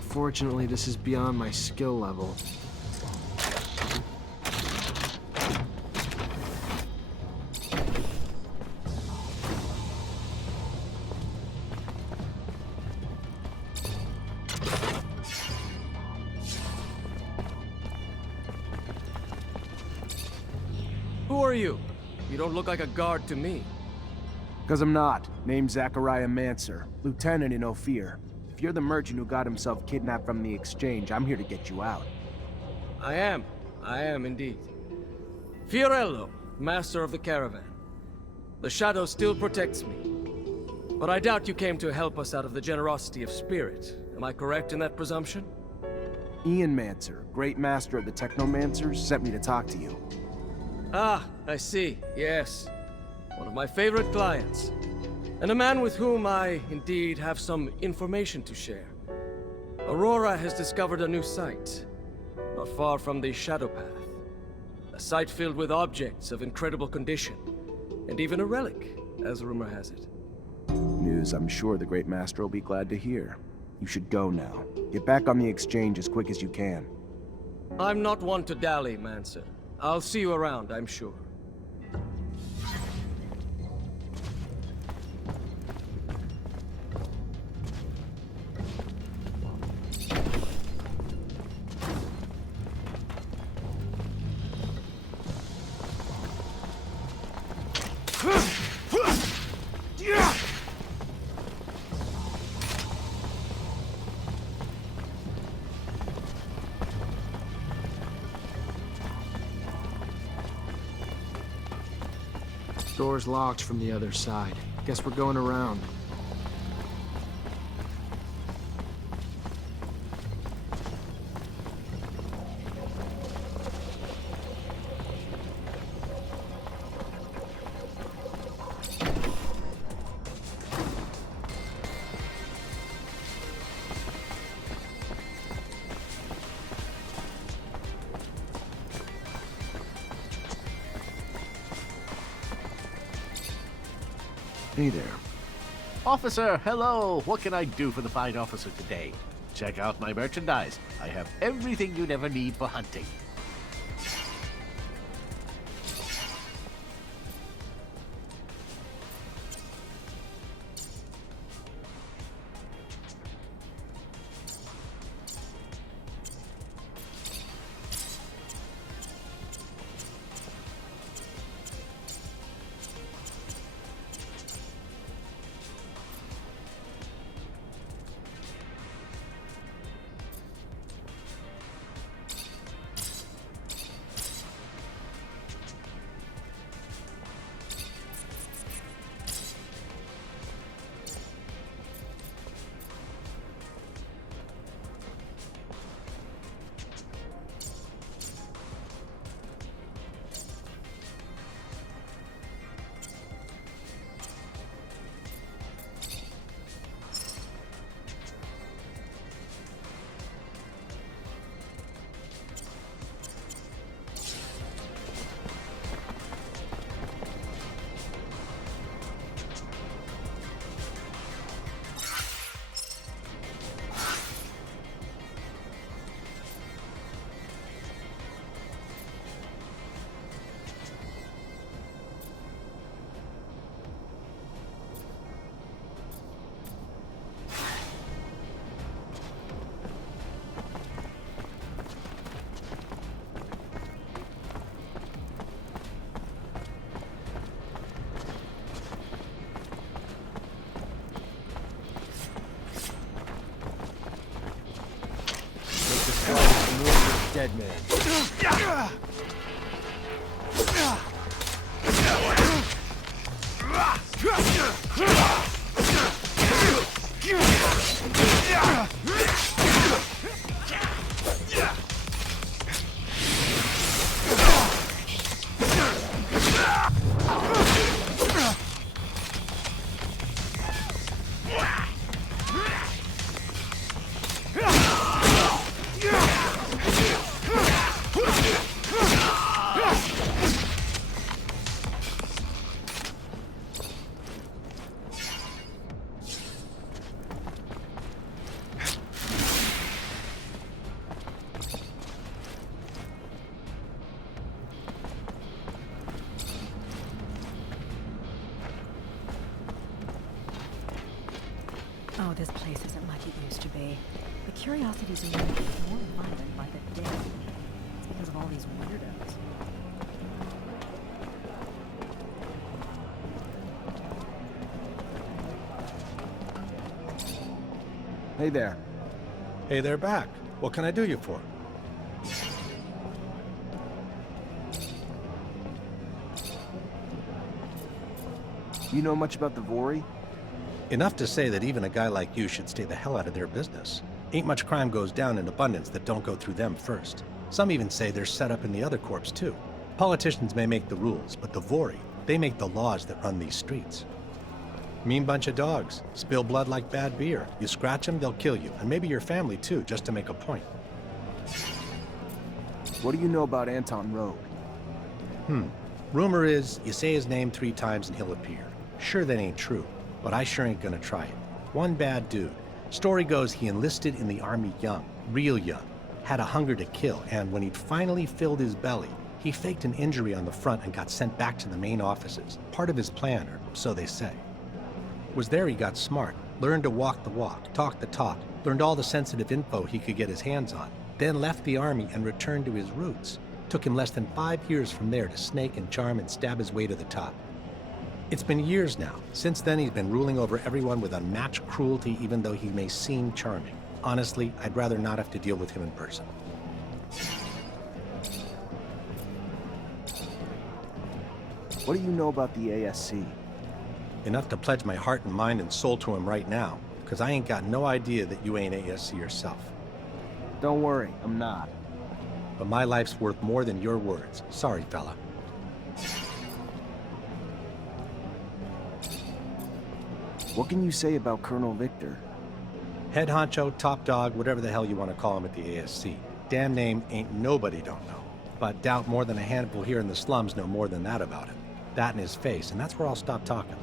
Fortunately, this is beyond my skill level. Who are you? You don't look like a guard to me. 'Cause I'm not. Name's Zachariah Mancer, lieutenant in Ophir. If you're the merchant who got himself kidnapped from the exchange, I'm here to get you out. I am indeed. Fiorello, master of the caravan. The shadow still protects me. But I doubt you came to help us out of the generosity of spirit. Am I correct in that presumption? Ian Mancer, great master of the Technomancers, sent me to talk to you. Ah, I see. Yes. One of my favorite clients. And a man with whom I, indeed, have some information to share. Aurora has discovered a new site, not far from the Shadow Path. A site filled with objects of incredible condition, and even a relic, as rumor has it. News I'm sure the Great Master will be glad to hear. You should go now. Get back on the exchange as quick as you can. I'm not one to dally, Mancer. I'll see you around, I'm sure. Door's locked from the other side. Guess we're going around. Hey there. Officer, hello! What can I do for the fine officer today? Check out my merchandise. I have everything you'd ever need for hunting. Dead man. Oh, this place isn't like it used to be. The curiosities are more abundant by the day. It's because of all these weirdos. Hey there. Hey, they're back. What can I do you for? You know much about the Vori? Enough to say that even a guy like you should stay the hell out of their business. Ain't much crime goes down in abundance that don't go through them first. Some even say they're set up in the other corps too. Politicians may make the rules, but the Vori, they make the laws that run these streets. Mean bunch of dogs. Spill blood like bad beer. You scratch them, they'll kill you, and maybe your family too, just to make a point. What do you know about Anton Rogue? Rumor is, you say his name 3 times and he'll appear. Sure, that ain't true, but I sure ain't gonna try it. One bad dude. Story goes he enlisted in the army young, real young, had a hunger to kill, and when he'd finally filled his belly, he faked an injury on the front and got sent back to the main offices. Part of his plan, or so they say. Was there he got smart, learned to walk the walk, talk the talk, learned all the sensitive info he could get his hands on, then left the army and returned to his roots. Took him less than 5 years from there to snake and charm and stab his way to the top. It's been years now. Since then, he's been ruling over everyone with unmatched cruelty, even though he may seem charming. Honestly, I'd rather not have to deal with him in person. What do you know about the ASC? Enough to pledge my heart and mind and soul to him right now, because I ain't got no idea that you ain't ASC yourself. Don't worry, I'm not. But my life's worth more than your words. Sorry, fella. What can you say about Colonel Victor? Head honcho, top dog, whatever the hell you want to call him at the ASC. Damn name ain't nobody don't know. But doubt more than a handful here in the slums know more than that about him. That in his face, and that's where I'll stop talking.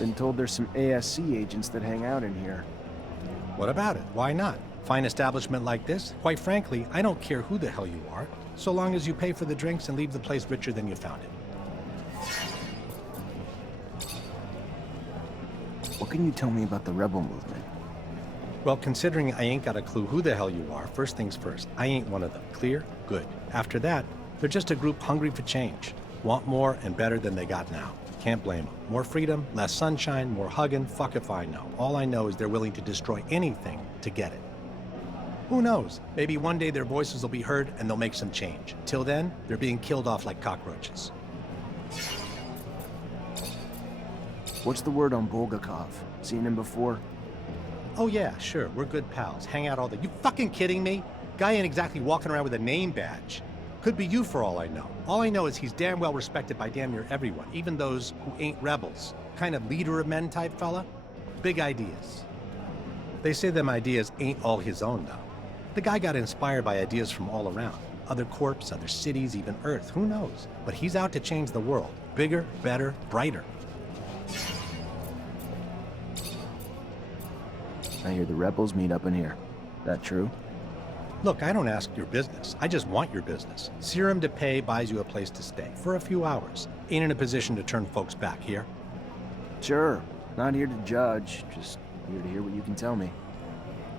Been told there's some ASC agents that hang out in here. What about it? Why not? Fine establishment like this? Quite frankly, I don't care who the hell you are, so long as you pay for the drinks and leave the place richer than you found it. What can you tell me about the rebel movement? Well, considering I ain't got a clue who the hell you are, first things first, I ain't one of them. Clear? Good. After that, they're just a group hungry for change. Want more and better than they got now. Can't blame them. More freedom, less sunshine, more hugging, fuck if I know. All I know is they're willing to destroy anything to get it. Who knows? Maybe one day their voices will be heard and they'll make some change. Till then, they're being killed off like cockroaches. What's the word on Bulgakov? Seen him before? Oh yeah, sure, we're good pals. Hang out all day. You fucking kidding me? Guy ain't exactly walking around with a name badge. Could be you for all I know. All I know is he's damn well respected by damn near everyone, even those who ain't rebels. Kind of leader of men type fella. Big ideas. They say them ideas ain't all his own though. The guy got inspired by ideas from all around. Other corps, other cities, even Earth, who knows? But he's out to change the world. Bigger, better, brighter. I hear the rebels meet up in here. That true? Look, I don't ask your business. I just want your business. Serum to pay buys you a place to stay for a few hours. Ain't in a position to turn folks back here. Sure. Not here to judge. Just here to hear what you can tell me.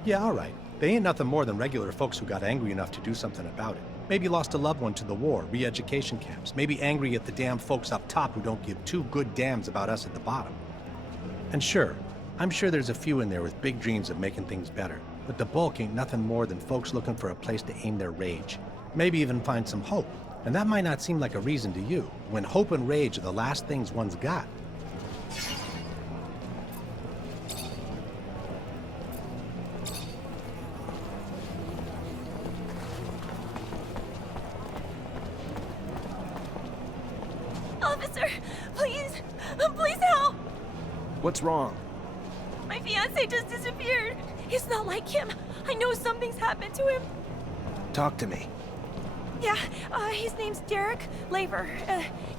Yeah, all right. They ain't nothing more than regular folks who got angry enough to do something about it. Maybe lost a loved one to the war, re-education camps. Maybe angry at the damn folks up top who don't give two good damns about us at the bottom. And sure, I'm sure there's a few in there with big dreams of making things better. But the bulk ain't nothing more than folks looking for a place to aim their rage. Maybe even find some hope. And that might not seem like a reason to you, when hope and rage are the last things one's got. Officer, please help! What's wrong? My fiancé just disappeared. It's not like him. I know something's happened to him. Talk to me. Yeah, his name's Derek Laver.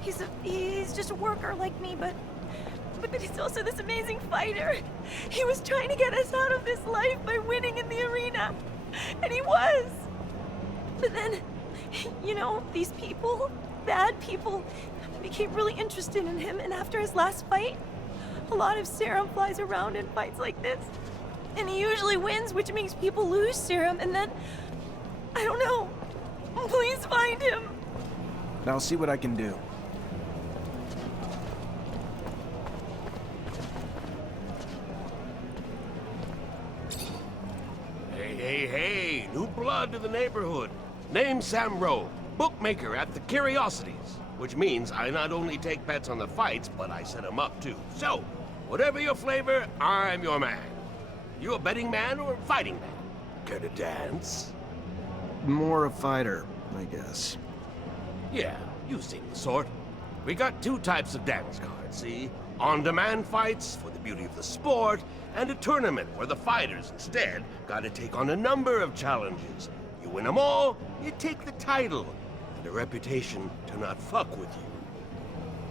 He's just a worker like me, but he's also this amazing fighter. He was trying to get us out of this life by winning in the arena. And he was. But then, you know, these people, bad people, became really interested in him, and after his last fight, a lot of serum flies around in fights like this. And he usually wins, which makes people lose serum, and then... I don't know. Please find him. I'll see what I can do. Hey, new blood to the neighborhood. Name's Sam Rowe, bookmaker at the Curiosities. Which means I not only take bets on the fights, but I set them up too. So, whatever your flavor, I'm your man. You a betting man or a fighting man? Care to dance? More a fighter, I guess. Yeah, you seem the sort. We got two types of dance cards, see? On-demand fights for the beauty of the sport, and a tournament where the fighters instead gotta take on a number of challenges. You win them all, you take the title, and a reputation to not fuck with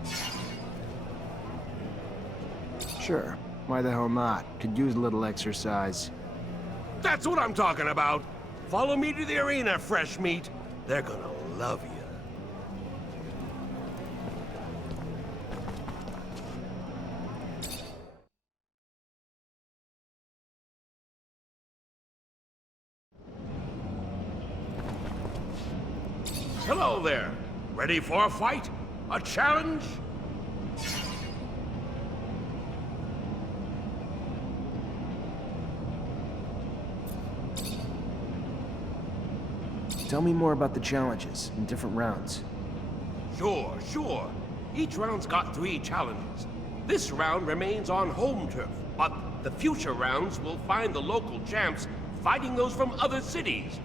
you. Sure. Why the hell not? Could use a little exercise. That's what I'm talking about! Follow me to the arena, fresh meat. They're gonna love you. Hello there. Ready for a fight? A challenge? Tell me more about the challenges in different rounds. Sure. Each round's got 3 challenges. This round remains on home turf, but the future rounds will find the local champs fighting those from other cities.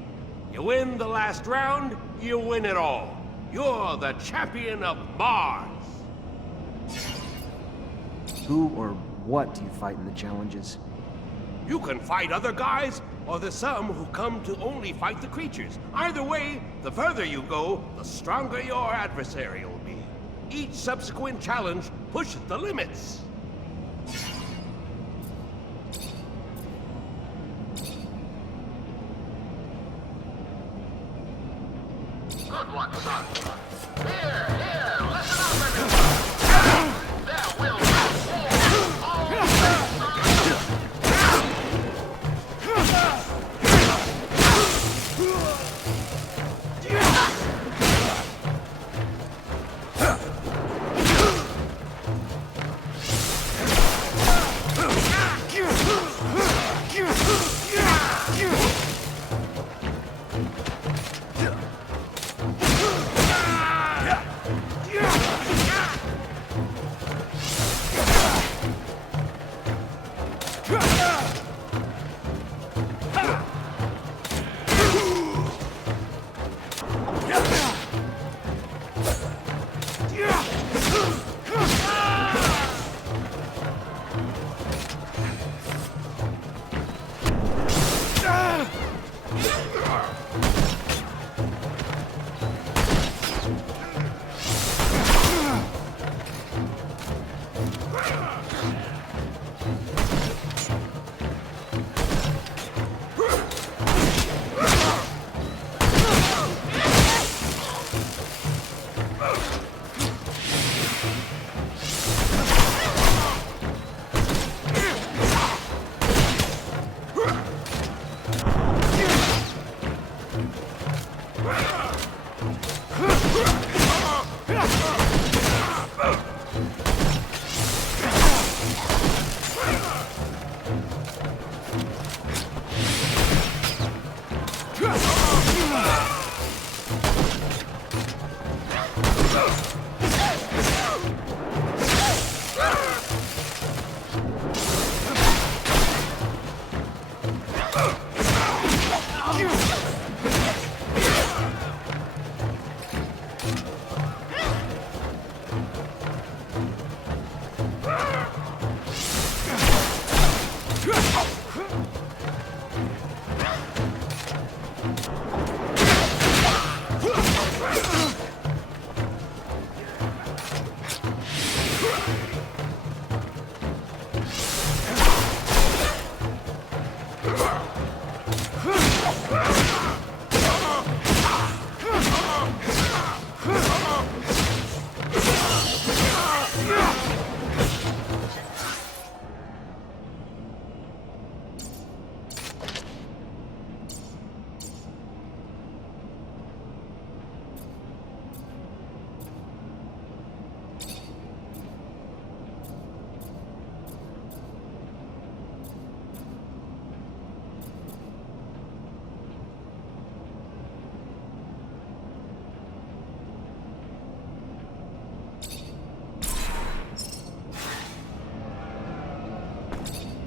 You win the last round, you win it all. You're the champion of Mars. Who or what do you fight in the challenges? You can fight other guys, or there's some who come to only fight the creatures. Either way, the further you go, the stronger your adversary will be. Each subsequent challenge pushes the limits. Good one, son. Here, listen up, everyone. There will be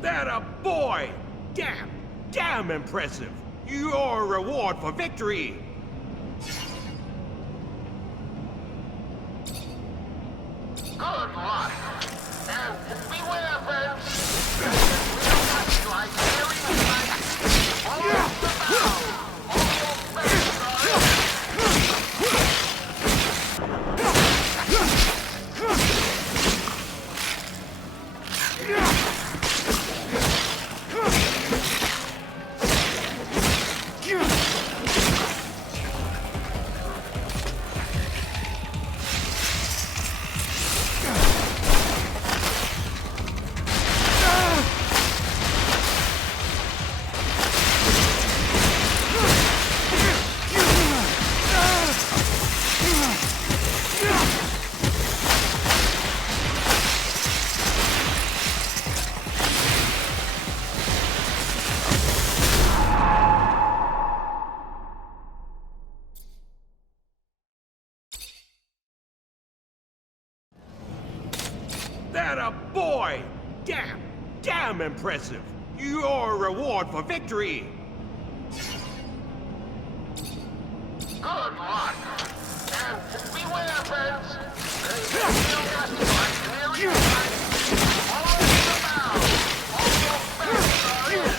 That a boy! Damn impressive! Your reward for victory! good luck. And beware, friends. We'll touch like very nice. All the bow. That a boy! Damn impressive! Your reward for victory! Good luck. And beware, friends. They will just like clearing sight. All the bow. All your best are in.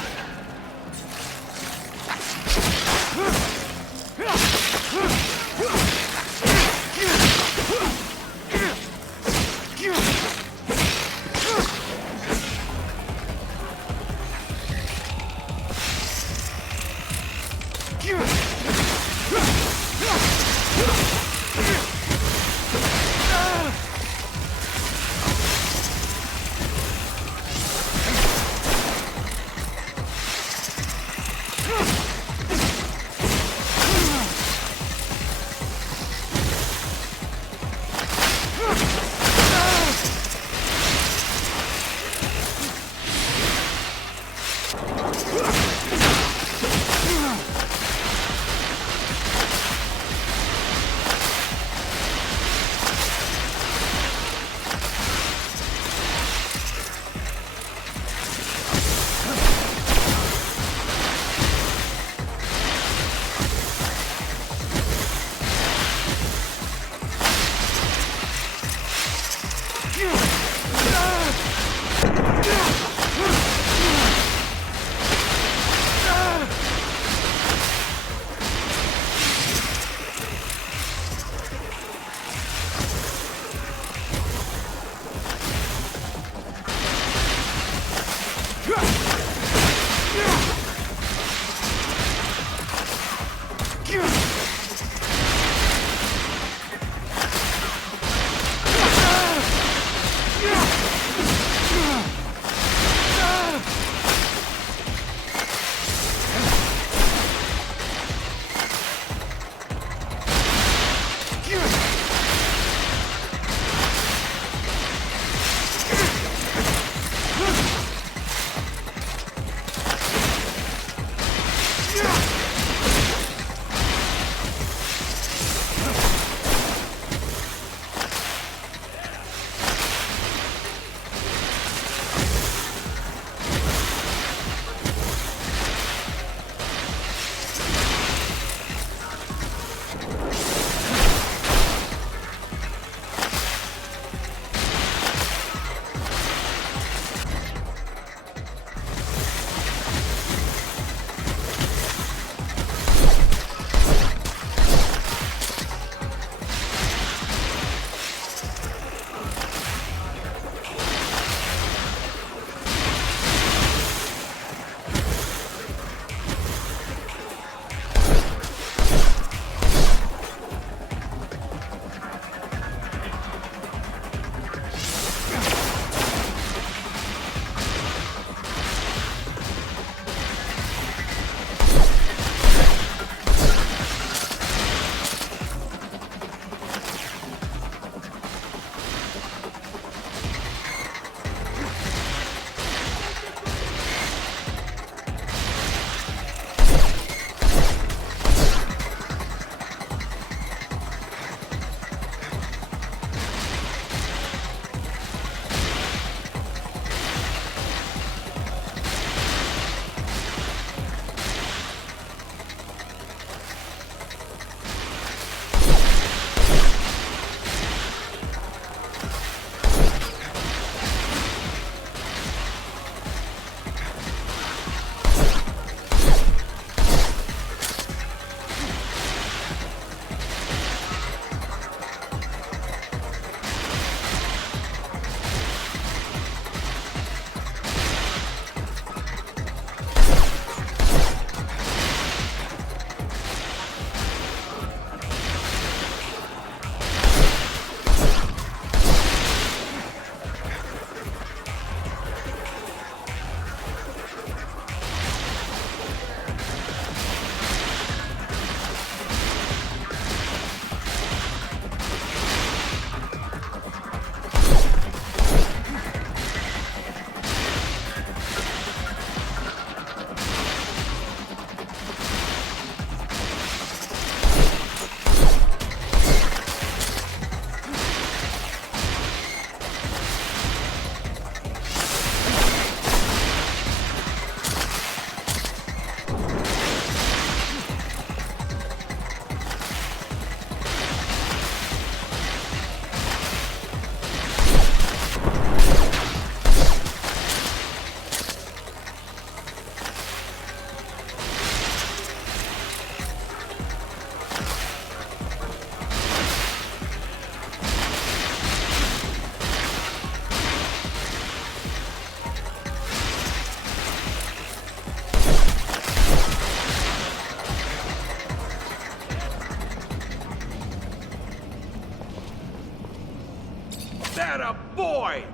That a boy!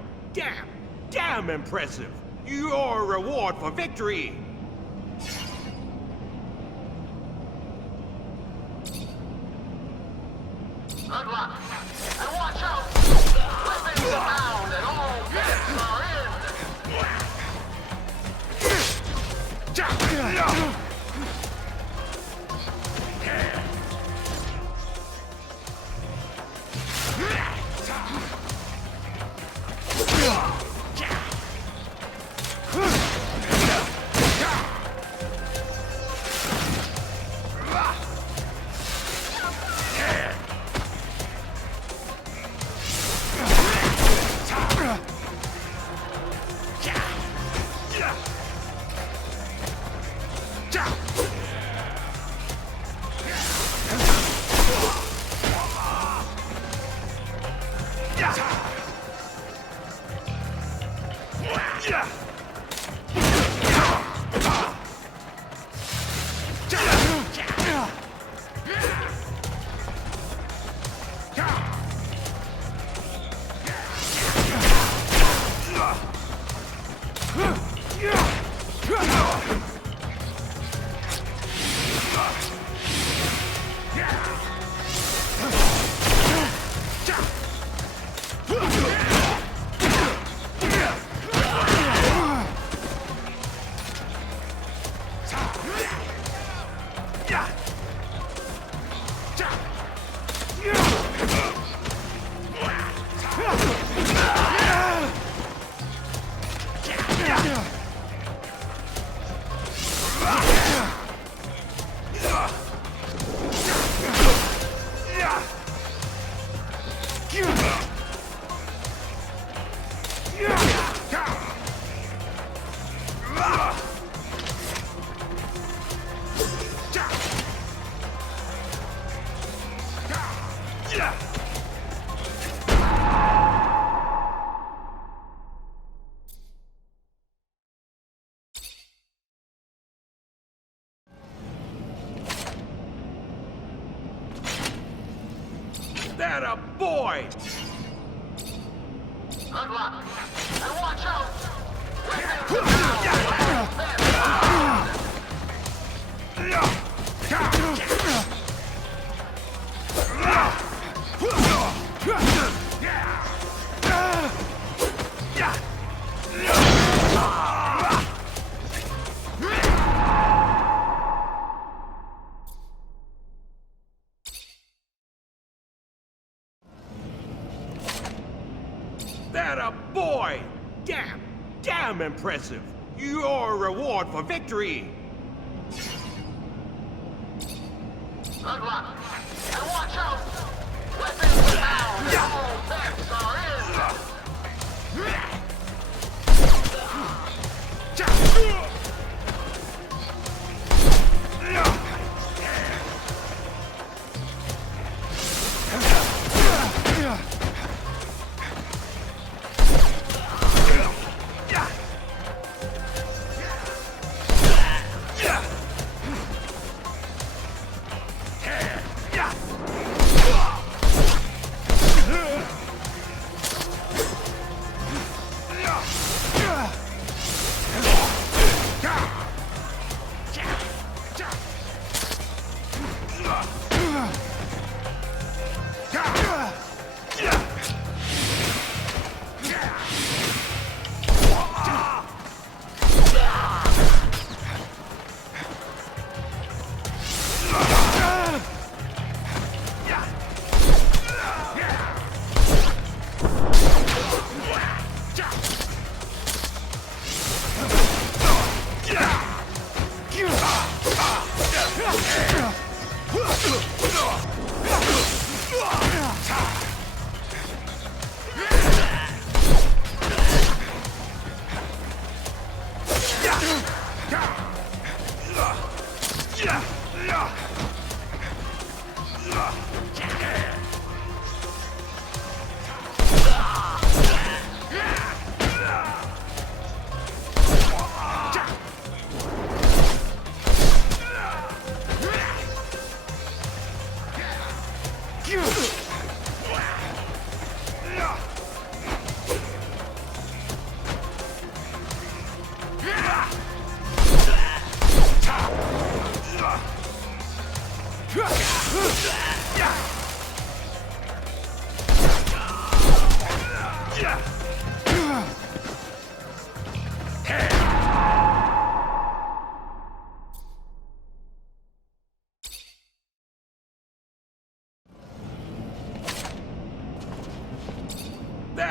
Damn impressive! Your reward for victory! Good luck. And watch out! Weapons abound and all bets are That a boy! good luck. And watch out! Weapons abound and all bets That a boy! Damn impressive! Your reward for victory! Good luck. And watch out! Weapons abound and all bets are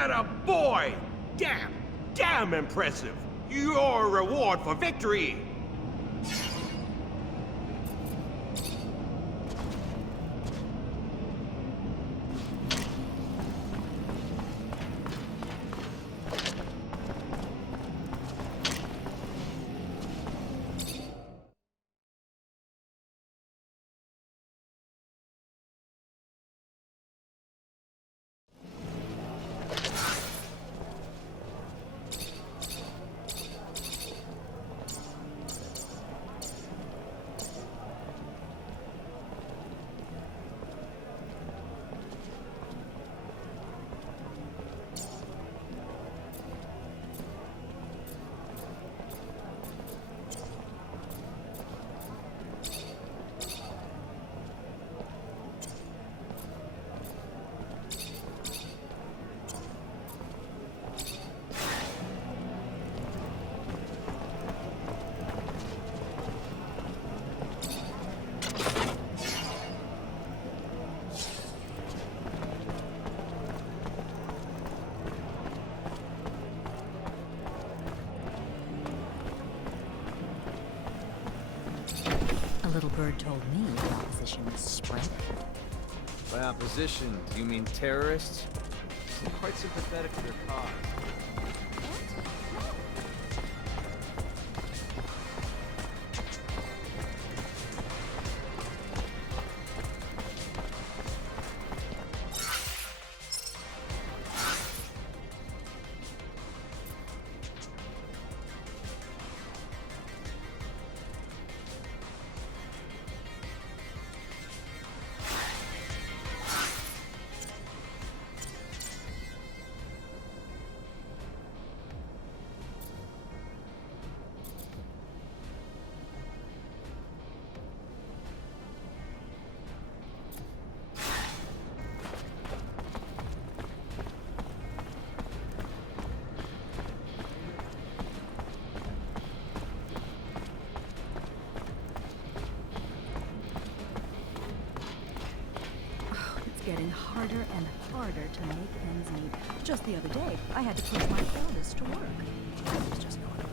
Atta boy! Damn impressive! Your reward for victory! A little bird told me the opposition was spread. By opposition, do you mean terrorists? I'm quite sympathetic to their cause. Getting harder and harder to make ends meet. Just the other day, I had to push my eldest to work. It was just going away.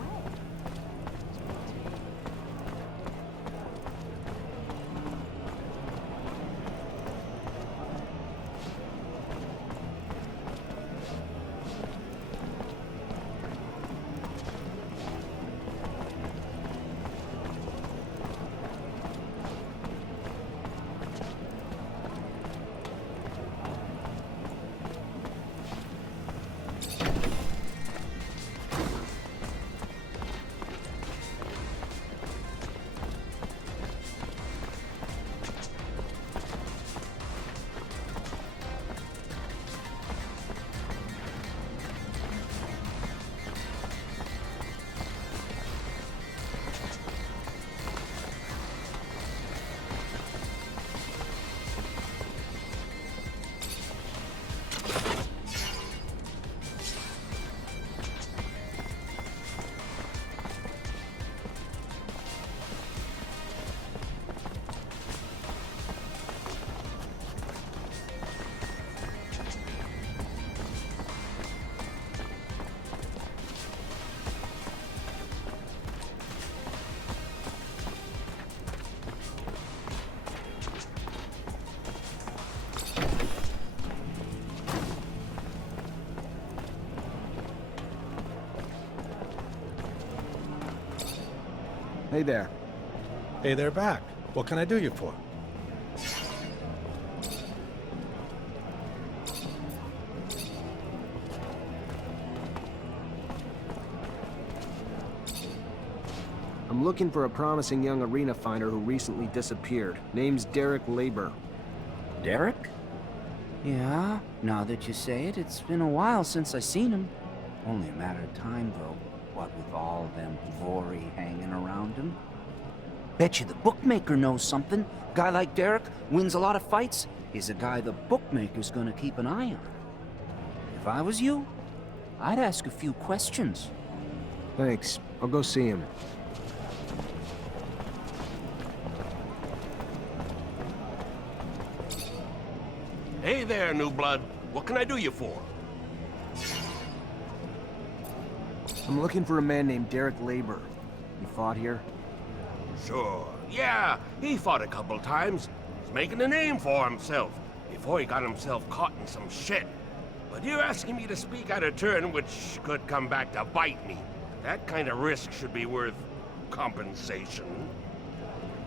Hey there. Hey there back. What can I do you for? I'm looking for a promising young arena finder who recently disappeared. Name's Derek Labor. Derek? Yeah, now that you say it, it's been a while since I seen him. Only a matter of time, though. What with all them Vori hanging around him. Bet you the bookmaker knows something. Guy like Derek wins a lot of fights. He's a guy the bookmaker's gonna keep an eye on. If I was you, I'd ask a few questions. Thanks. I'll go see him. Hey there, new blood. What can I do you for? I'm looking for a man named Derek Labor. He fought here? Sure, yeah, he fought a couple times. He's making a name for himself before he got himself caught in some shit. But you're asking me to speak out of turn, which could come back to bite me. That kind of risk should be worth compensation.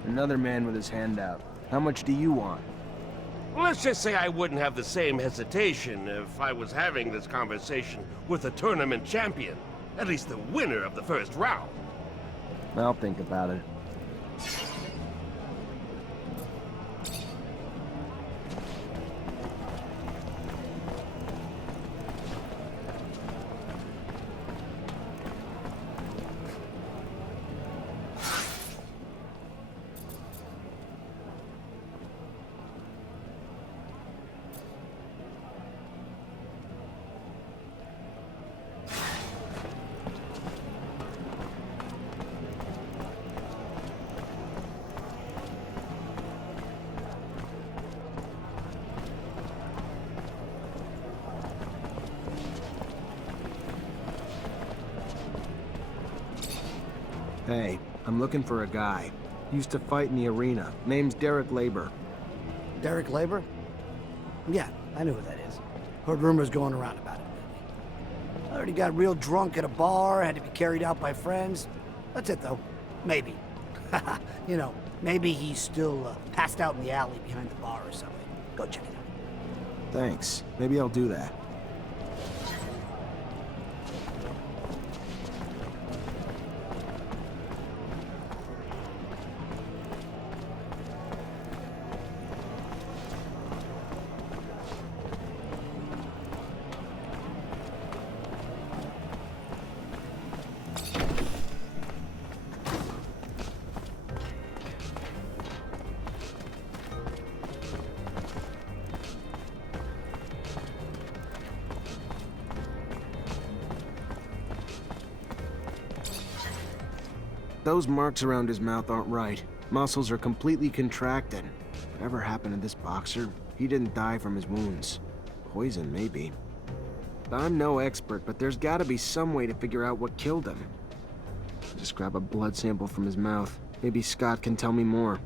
Another man with his hand out. How much do you want? Let's just say I wouldn't have the same hesitation if I was having this conversation with a tournament champion. At least the winner of the first round. I'll think about it. Hey, I'm looking for a guy. Used to fight in the arena. Name's Derek Labor. Derek Labor? Yeah, I know who that is. Heard rumors going around about it. I heard he got real drunk at a bar, had to be carried out by friends. That's it, though. Maybe. You know, maybe he's still passed out in the alley behind the bar or something. Go check it out. Thanks. Maybe I'll do that. Those marks around his mouth aren't right. Muscles are completely contracted. Whatever happened to this boxer, he didn't die from his wounds. Poison, maybe. I'm no expert, but there's gotta be some way to figure out what killed him. Just grab a blood sample from his mouth. Maybe Scott can tell me more.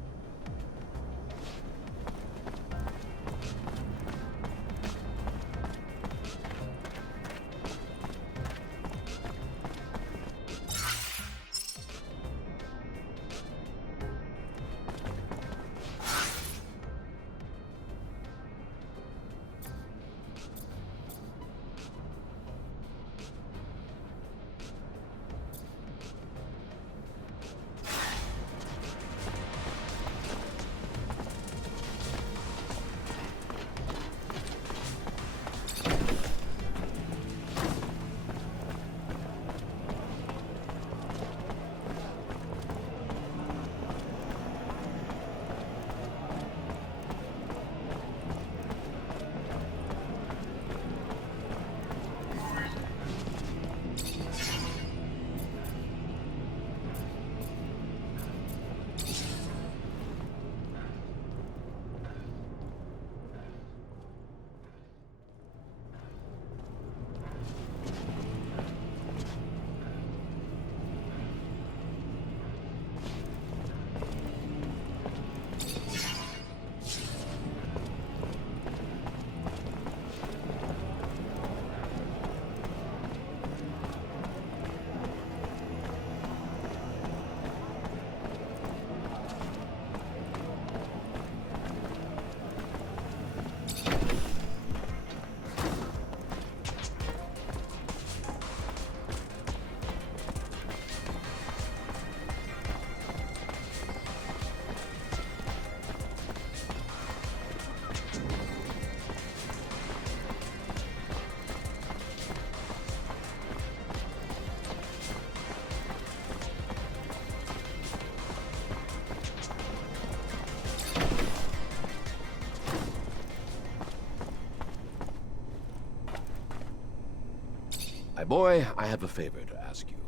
My boy, I have a favor to ask you.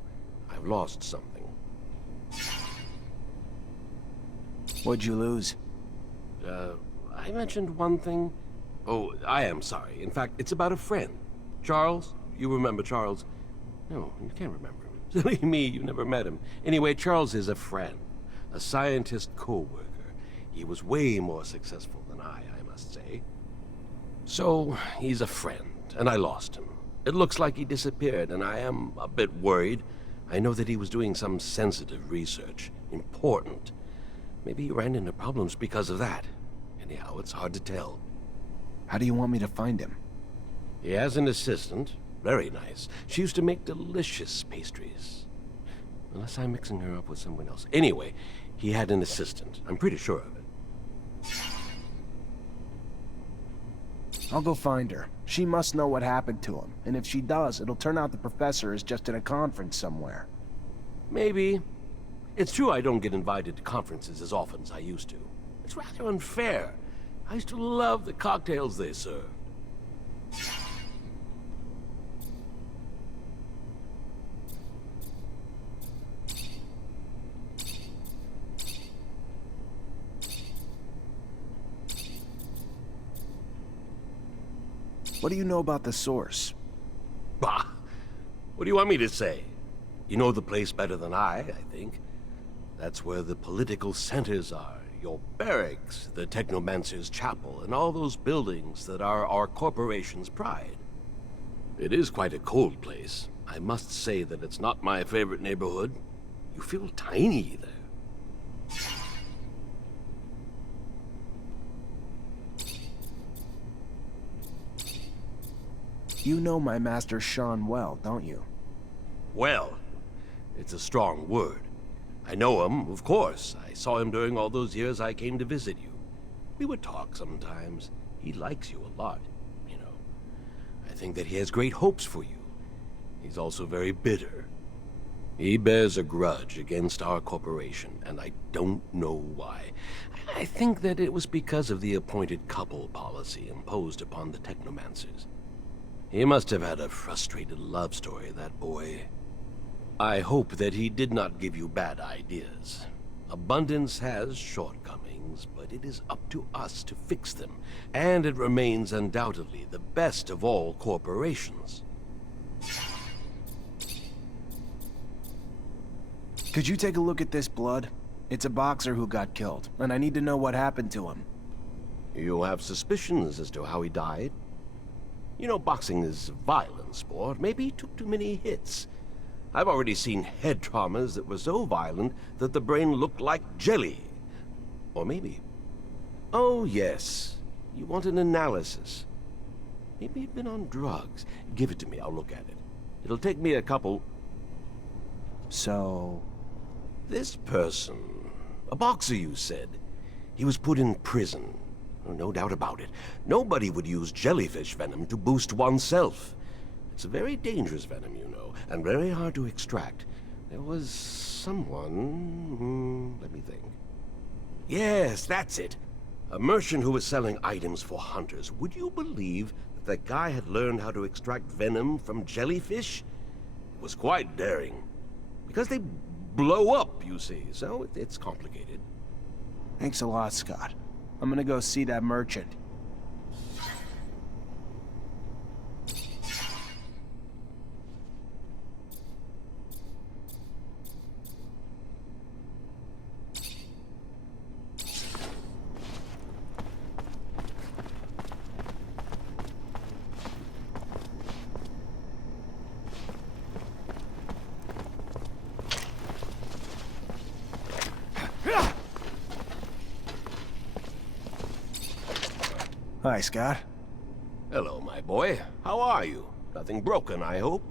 I've lost something. What'd you lose? I mentioned one thing. Oh, I am sorry. In fact, it's about a friend. Charles, you remember Charles? No, you can't remember him. Silly me, you never met him. Anyway, Charles is a friend, a scientist co-worker. He was way more successful than I must say. So, he's a friend, and I lost him. It looks like he disappeared, and I am a bit worried. I know that he was doing some sensitive research. Important. Maybe he ran into problems because of that. Anyhow, it's hard to tell. How do you want me to find him? He has an assistant. Very nice. She used to make delicious pastries. Unless I'm mixing her up with someone else. Anyway, he had an assistant. I'm pretty sure of it. I'll go find her. She must know what happened to him, and if she does, it'll turn out the professor is just in a conference somewhere. Maybe. It's true I don't get invited to conferences as often as I used to. It's rather unfair. I used to love the cocktails they served. What do you know about the source? Bah! What do you want me to say? You know the place better than I think. That's where the political centers are. Your barracks, the Technomancer's chapel, and all those buildings that are our corporation's pride. It is quite a cold place. I must say that it's not my favorite neighborhood. You feel tiny there. You know my master Sean well, don't you? Well, it's a strong word. I know him, of course. I saw him during all those years I came to visit you. We would talk sometimes. He likes you a lot, you know. I think that he has great hopes for you. He's also very bitter. He bears a grudge against our corporation, and I don't know why. I think that it was because of the appointed couple policy imposed upon the Technomancers. He must have had a frustrated love story, that boy. I hope that he did not give you bad ideas. Abundance has shortcomings, but it is up to us to fix them, and it remains undoubtedly the best of all corporations. Could you take a look at this blood? It's a boxer who got killed, and I need to know what happened to him. You have suspicions as to how he died? You know, boxing is a violent sport. Maybe he took too many hits. I've already seen head traumas that were so violent that the brain looked like jelly. Or maybe... Oh, yes. You want an analysis. Maybe he'd been on drugs. Give it to me, I'll look at it. It'll take me a couple... So... This person... A boxer, you said. He was put in prison. Oh, no doubt about it. Nobody would use jellyfish venom to boost oneself. It's a very dangerous venom, you know, and very hard to extract. There was someone... let me think. Yes, that's it. A merchant who was selling items for hunters. Would you believe that that guy had learned how to extract venom from jellyfish? It was quite daring. Because they blow up, you see, so it's complicated. Thanks a lot, Scott. I'm gonna go see that merchant. Hi, Scott. Hello, my boy. How are you? Nothing broken, I hope?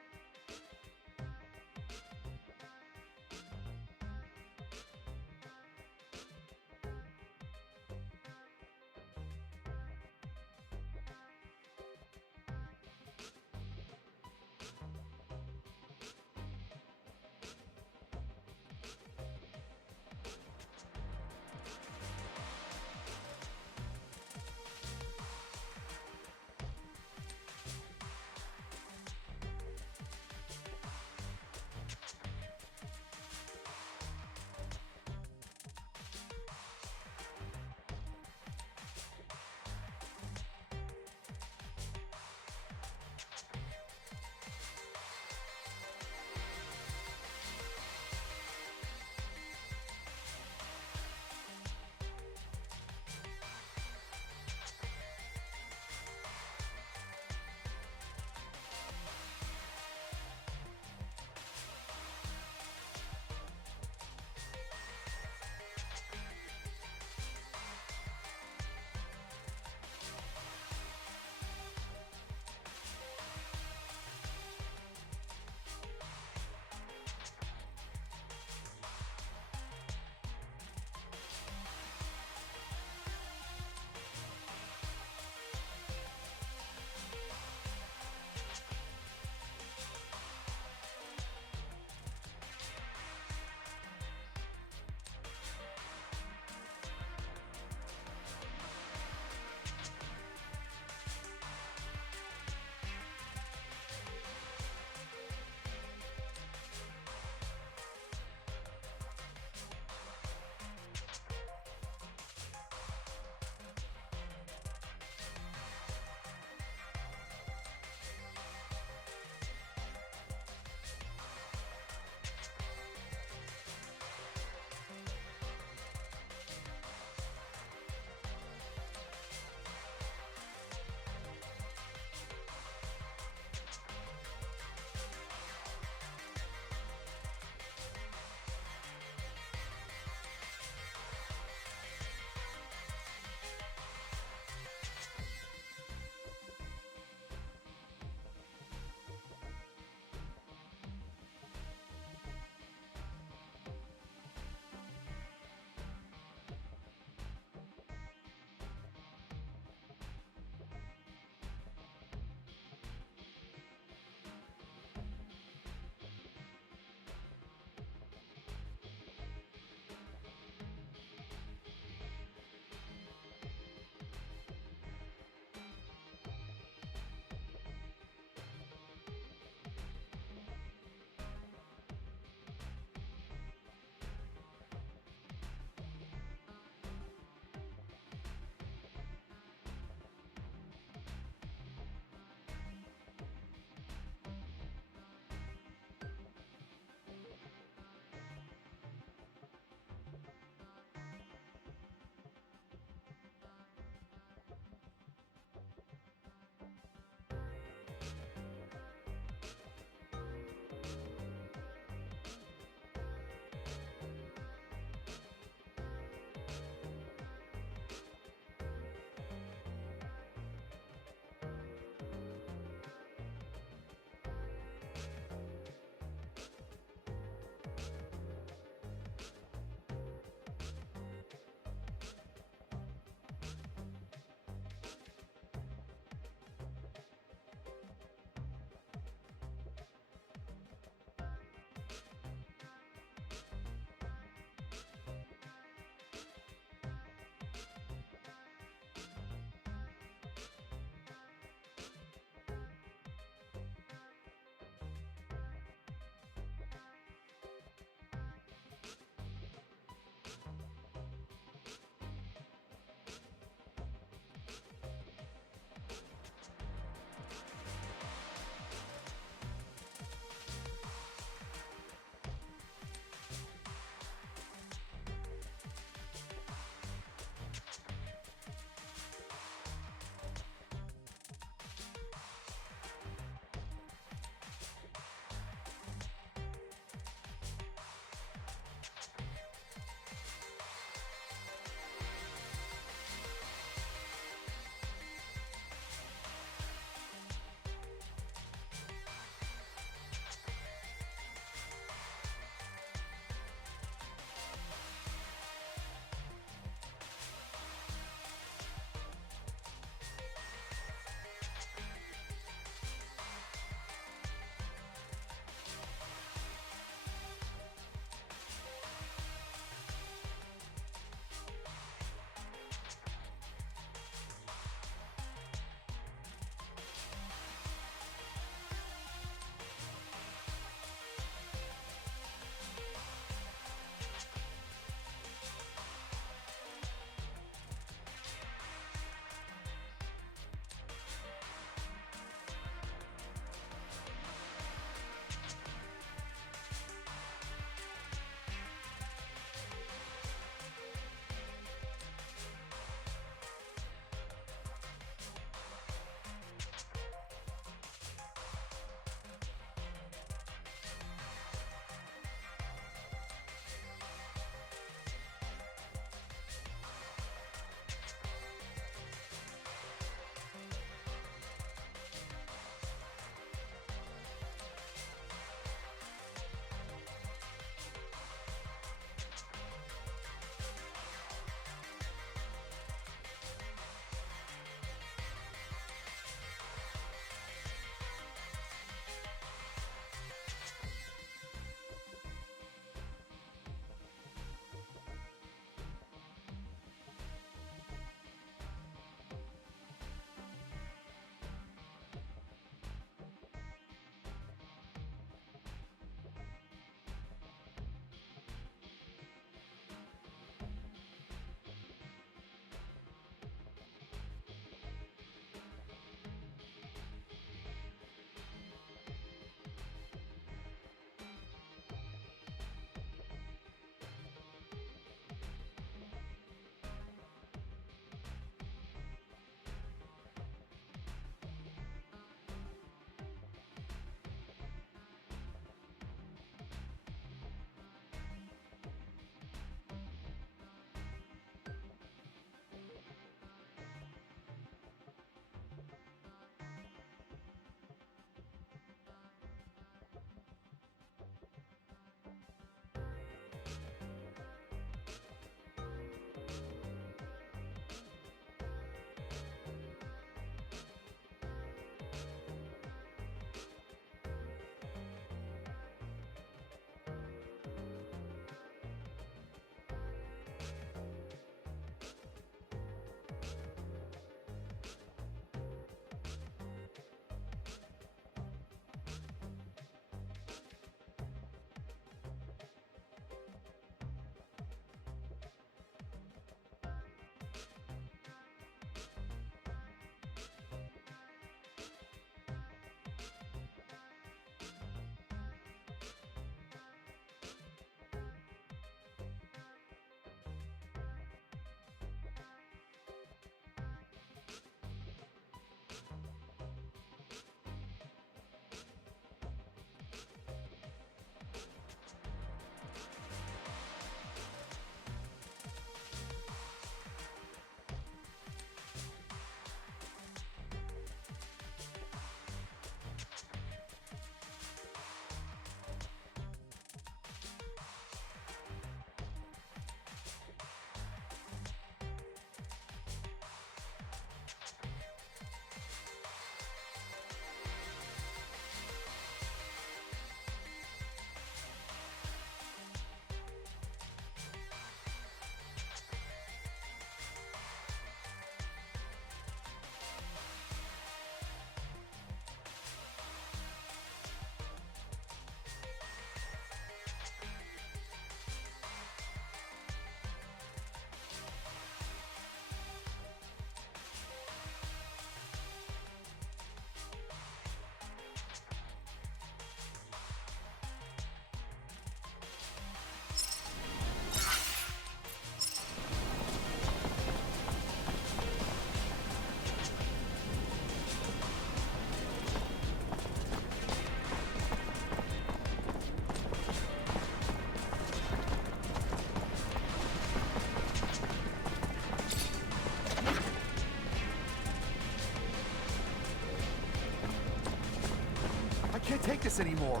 can't take this anymore.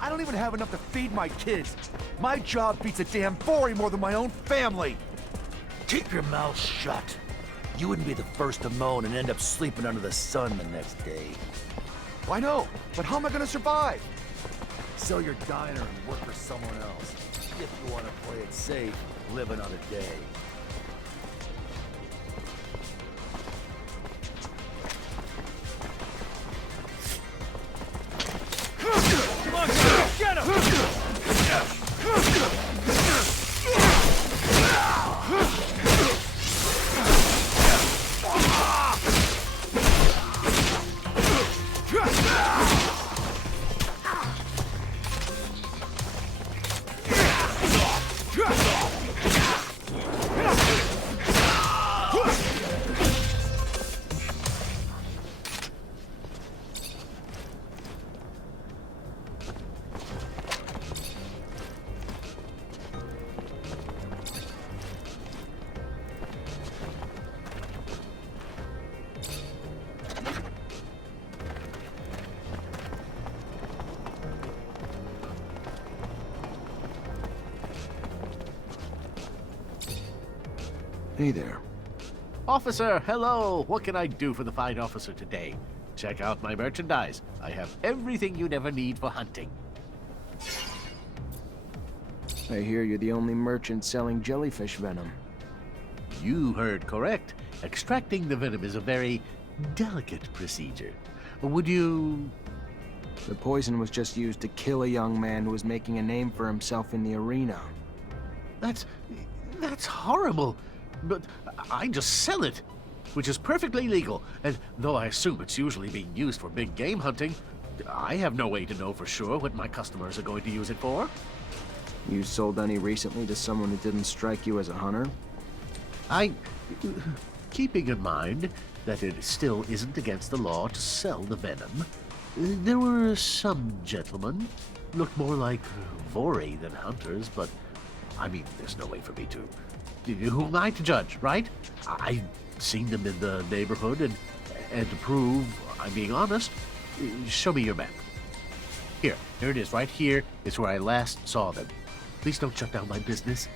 I don't even have enough to feed my kids. My job beats a damn Vori more than my own family. Keep your mouth shut. You wouldn't be the first to moan and end up sleeping under the sun the next day. I know, but how am I gonna survive? Sell your diner and work for someone else. If you want to play it safe, live another day. Come on, get him! Hey there. Officer, hello! What can I do for the fine officer today? Check out my merchandise. I have everything you'd ever need for hunting. I hear you're the only merchant selling jellyfish venom. You heard correct. Extracting the venom is a very delicate procedure. Would you... The poison was just used to kill a young man who was making a name for himself in the arena. That's horrible. But I just sell it, which is perfectly legal. And though I assume it's usually being used for big game hunting, I have no way to know for sure what my customers are going to use it for. You sold any recently to someone who didn't strike you as a hunter? Keeping in mind that it still isn't against the law to sell the venom, there were some gentlemen, looked more like Vori than hunters, but I mean, there's no way for me to... Who am I to judge, right? I've seen them in the neighborhood, and to prove I'm being honest, show me your map. Here it is, right here is where I last saw them. Please don't shut down my business.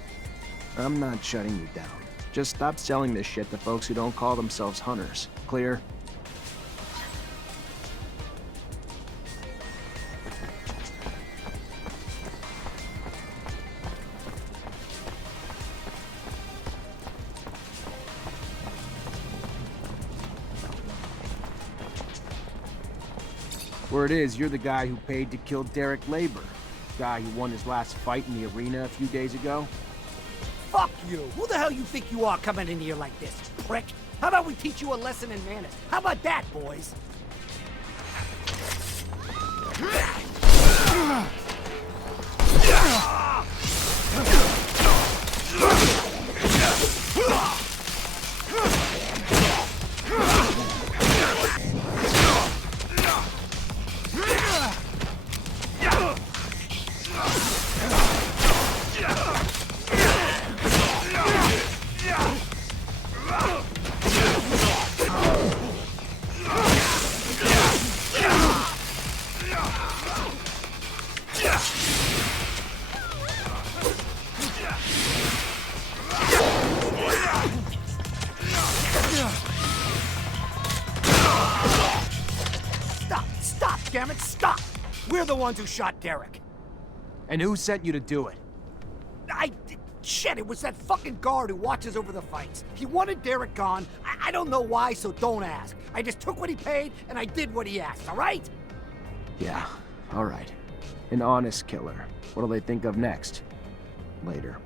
I'm not shutting you down. Just stop selling this shit to folks who don't call themselves hunters. Clear? Word is, you're the guy who paid to kill Derek Labor. Guy who won his last fight in the arena a few days ago. Fuck you! Who the hell you think you are coming in here like this, prick? How about we teach you a lesson in manners? How about that, boys? Stop, damn it, stop! We're the ones who shot Derek. And who sent you to do it? Shit, it was that fucking guard who watches over the fights. He wanted Derek gone. I don't know why, so don't ask. I just took what he paid, and I did what he asked, all right? Yeah, all right. An honest killer. What'll they think of next? Later.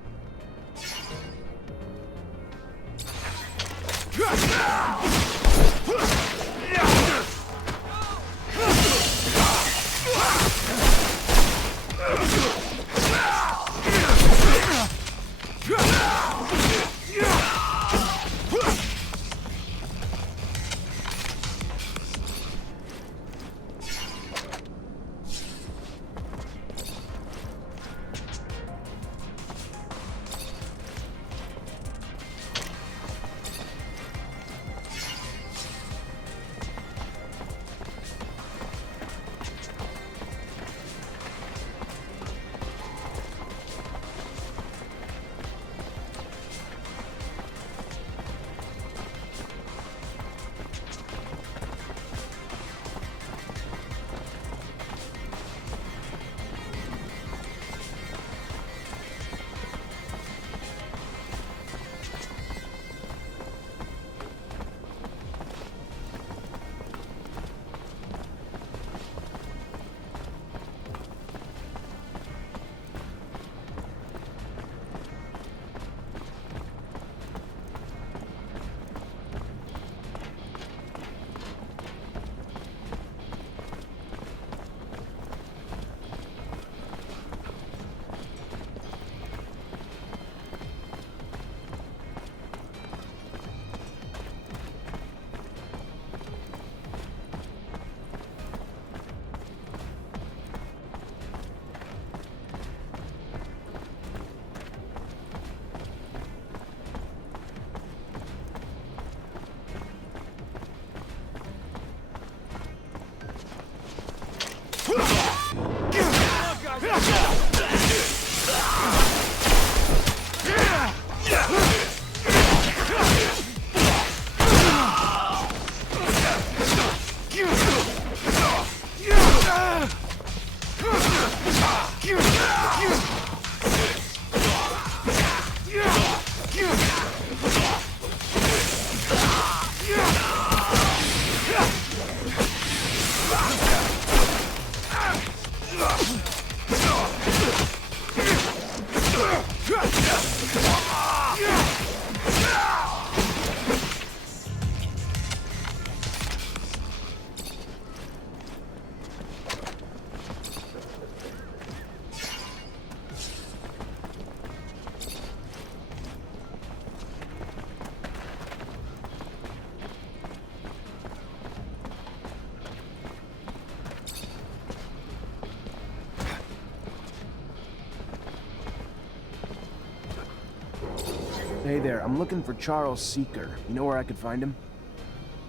Hey there, I'm looking for Charles Seeker. You know where I could find him?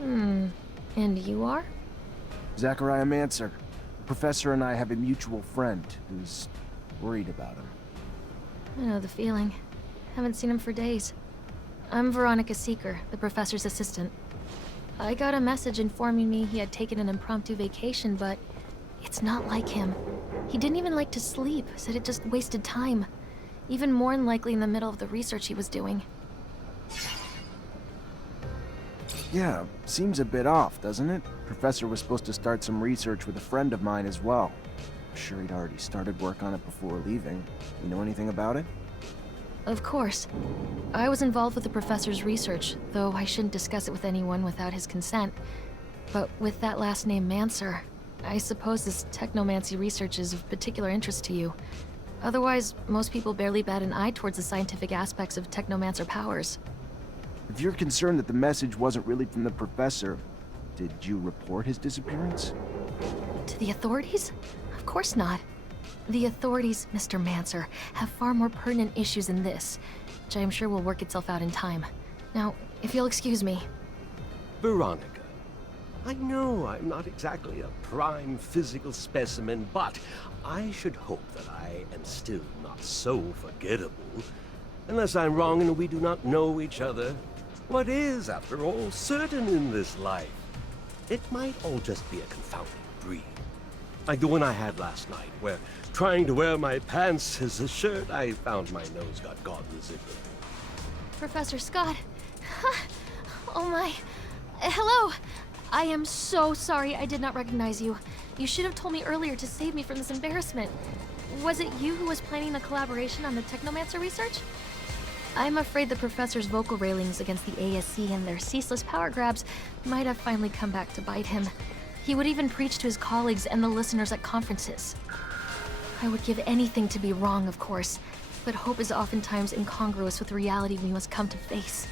And you are? Zachariah Mancer. The professor and I have a mutual friend who's worried about him. I know the feeling. Haven't seen him for days. I'm Veronica Seeker, the professor's assistant. I got a message informing me he had taken an impromptu vacation, but it's not like him. He didn't even like to sleep, said it just wasted time. Even more unlikely in the middle of the research he was doing. Yeah, seems a bit off, doesn't it? Professor was supposed to start some research with a friend of mine as well. I'm sure he'd already started work on it before leaving. You know anything about it? Of course. I was involved with the professor's research, though I shouldn't discuss it with anyone without his consent. But with that last name, Mancer, I suppose this technomancy research is of particular interest to you. Otherwise, most people barely bat an eye towards the scientific aspects of Technomancer powers. If you're concerned that the message wasn't really from the professor, did you report his disappearance? To the authorities? Of course not. The authorities, Mr. Mancer, have far more pertinent issues than this, which I am sure will work itself out in time. Now, if you'll excuse me. Veronica, I know I'm not exactly a prime physical specimen, but I should hope that I am still not so forgettable. Unless I'm wrong and we do not know each other, what is, after all, certain in this life? It might all just be a confounding dream. Like the one I had last night, where, trying to wear my pants as a shirt, I found my nose got caught in the zipper. Professor Scott. Oh my. Hello. I am so sorry I did not recognize you. You should have told me earlier to save me from this embarrassment. Was it you who was planning the collaboration on the Technomancer research? I'm afraid the professor's vocal railings against the ASC and their ceaseless power grabs might have finally come back to bite him. He would even preach to his colleagues and the listeners at conferences. I would give anything to be wrong, of course, but hope is oftentimes incongruous with the reality we must come to face.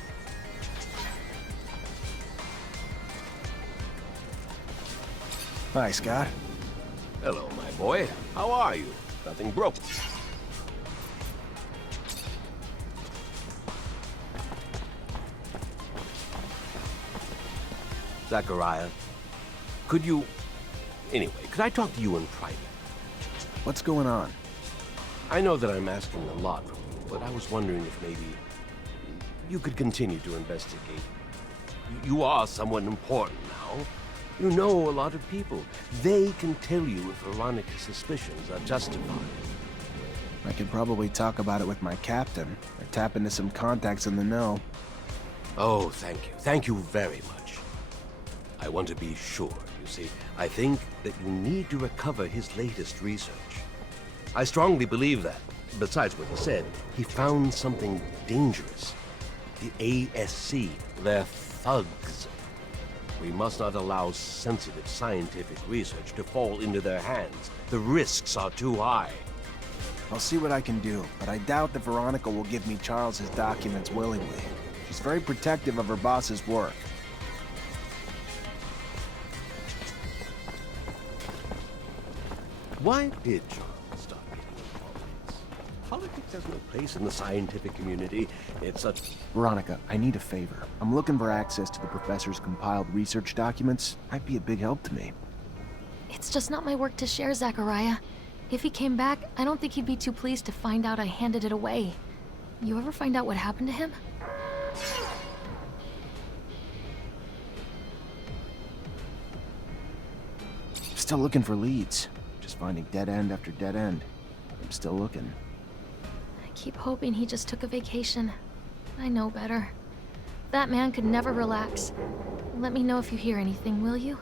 Hi, Scott. Hello, my boy. How are you? Nothing broke. Zachariah, could you... Anyway, could I talk to you in private? What's going on? I know that I'm asking a lot from you, but I was wondering if maybe you could continue to investigate. You are someone important now. You know a lot of people. They can tell you if Veronica's suspicions are justified. I could probably talk about it with my captain, or tap into some contacts in the know. Oh, thank you. Thank you very much. I want to be sure, you see. I think that you need to recover his latest research. I strongly believe that. Besides what he said, he found something dangerous. The ASC, they're thugs. We must not allow sensitive scientific research to fall into their hands. The risks are too high. I'll see what I can do, but I doubt that Veronica will give me Charles's documents willingly. She's very protective of her boss's work. Why did Charles start getting into politics? Politics has no place in the scientific community. It's such... Veronica, I need a favor. I'm looking for access to the professor's compiled research documents. Might be a big help to me. It's just not my work to share, Zachariah. If he came back, I don't think he'd be too pleased to find out I handed it away. You ever find out what happened to him? Still looking for leads. Just finding dead end after dead end. I'm still looking. I keep hoping he just took a vacation. I know better. That man could never relax. Let me know if you hear anything, will you?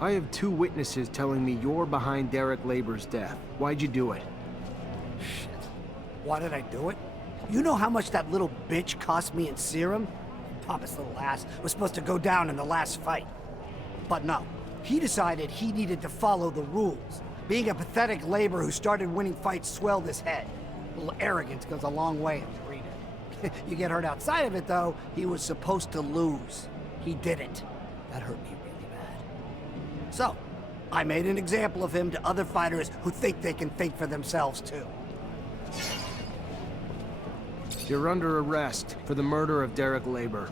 I have 2 witnesses telling me you're behind Derek Labor's death. Why'd you do it? Shit. Why did I do it? You know how much that little bitch cost me in serum? Papa's little ass was supposed to go down in the last fight. But no, he decided he needed to follow the rules. Being a pathetic laborer who started winning fights swelled his head. A little arrogance goes a long way in the arena. You get hurt outside of it, though, he was supposed to lose. He didn't. That hurt me really bad. So, I made an example of him to other fighters who think they can think for themselves, too. You're under arrest for the murder of Derek Labor.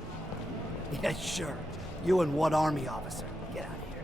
Yeah, sure. You and what army officer? Get out of here.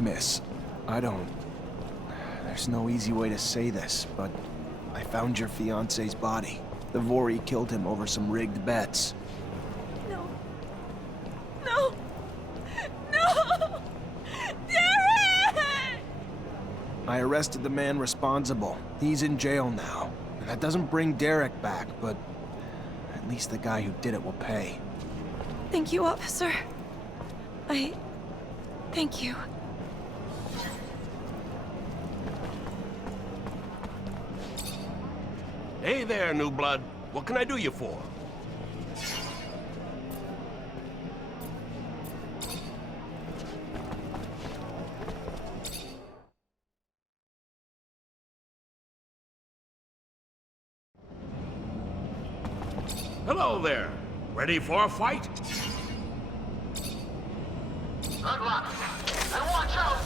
Miss, there's no easy way to say this, but I found your fiancé's body. The Vori killed him over some rigged bets. No. No! No! Derek! I arrested the man responsible. He's in jail now. And that doesn't bring Derek back, but at least the guy who did it will pay. Thank you, officer. Thank you. Hey there, new blood. What can I do you for? Hello there. Ready for a fight? Good luck. And watch out!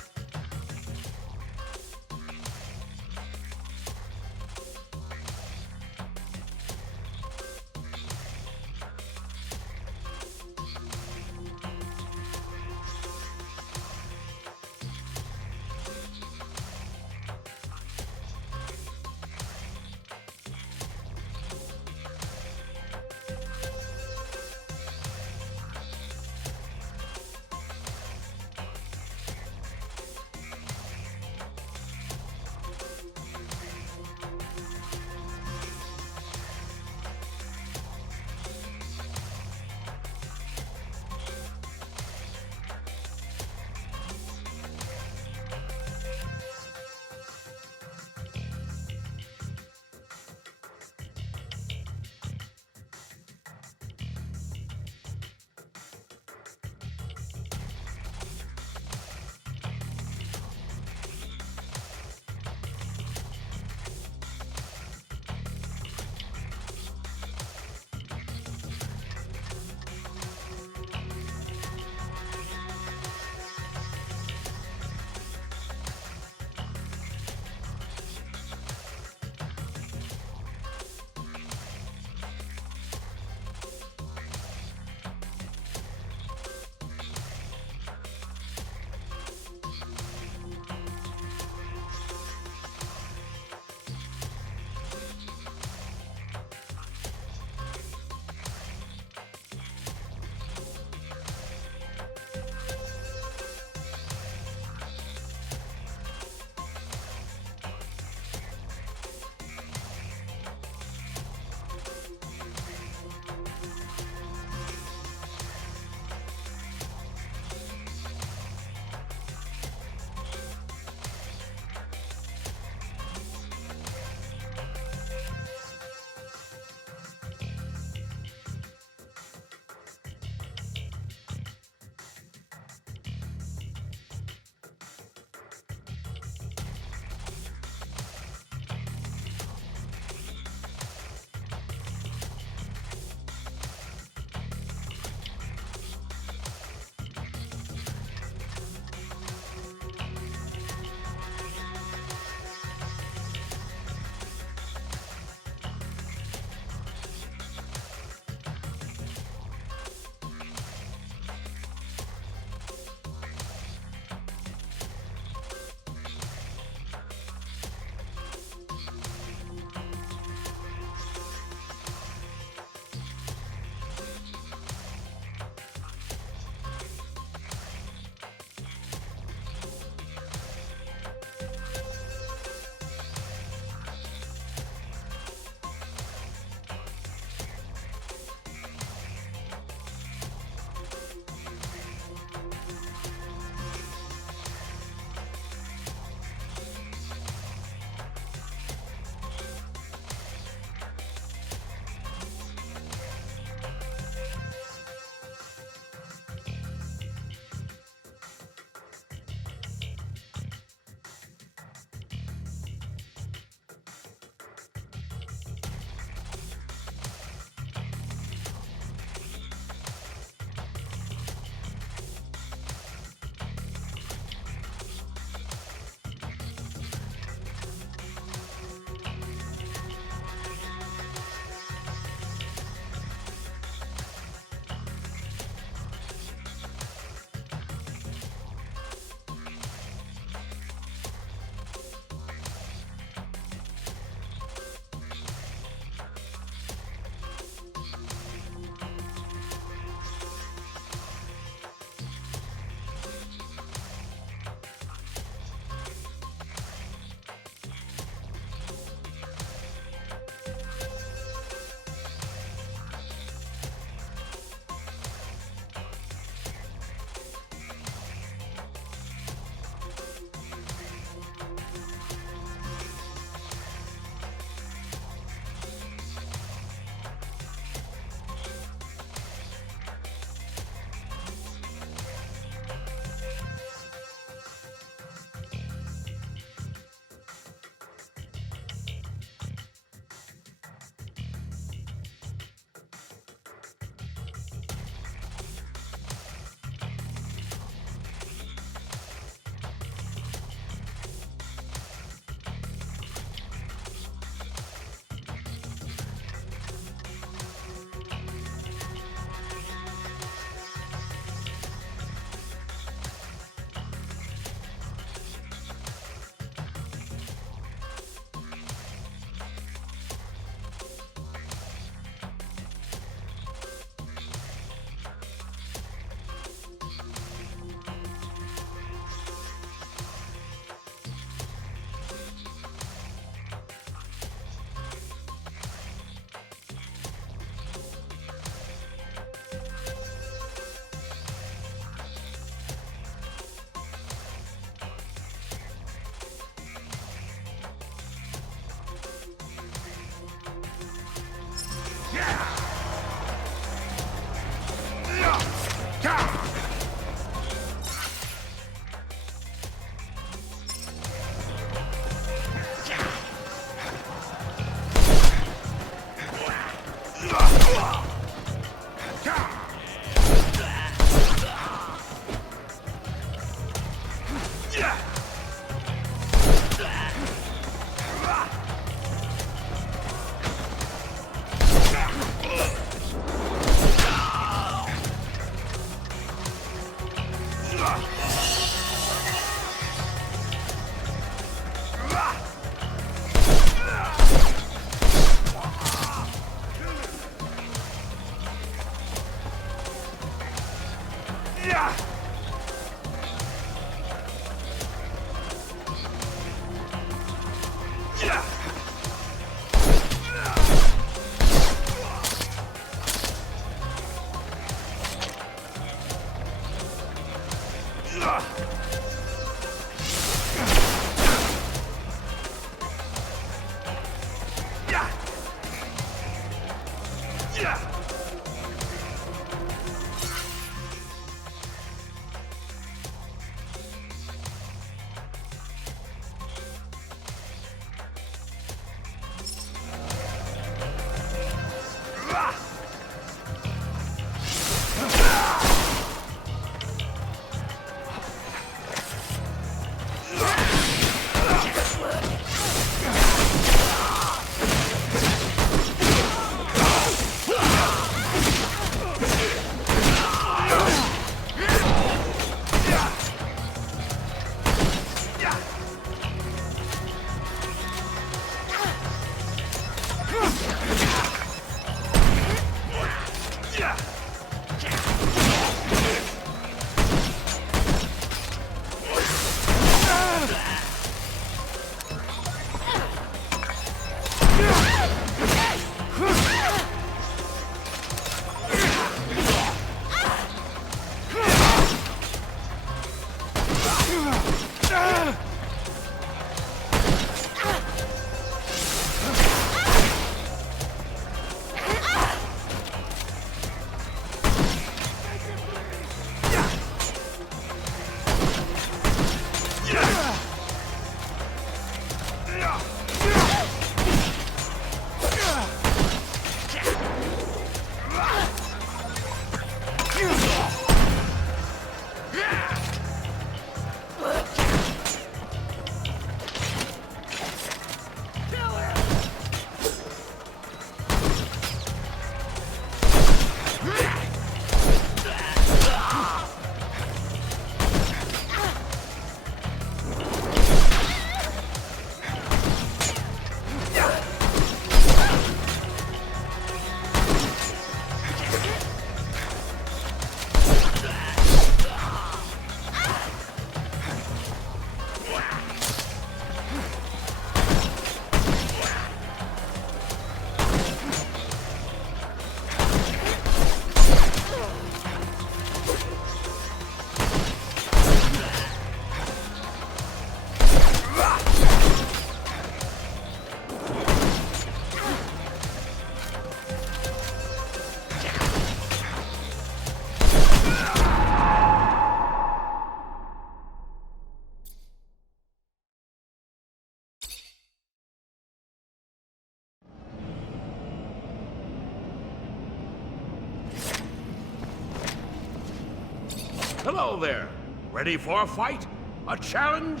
Hello there. Ready for a fight? A challenge?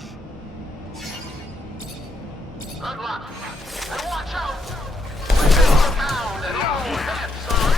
Good luck. And watch out! We're down and all heads are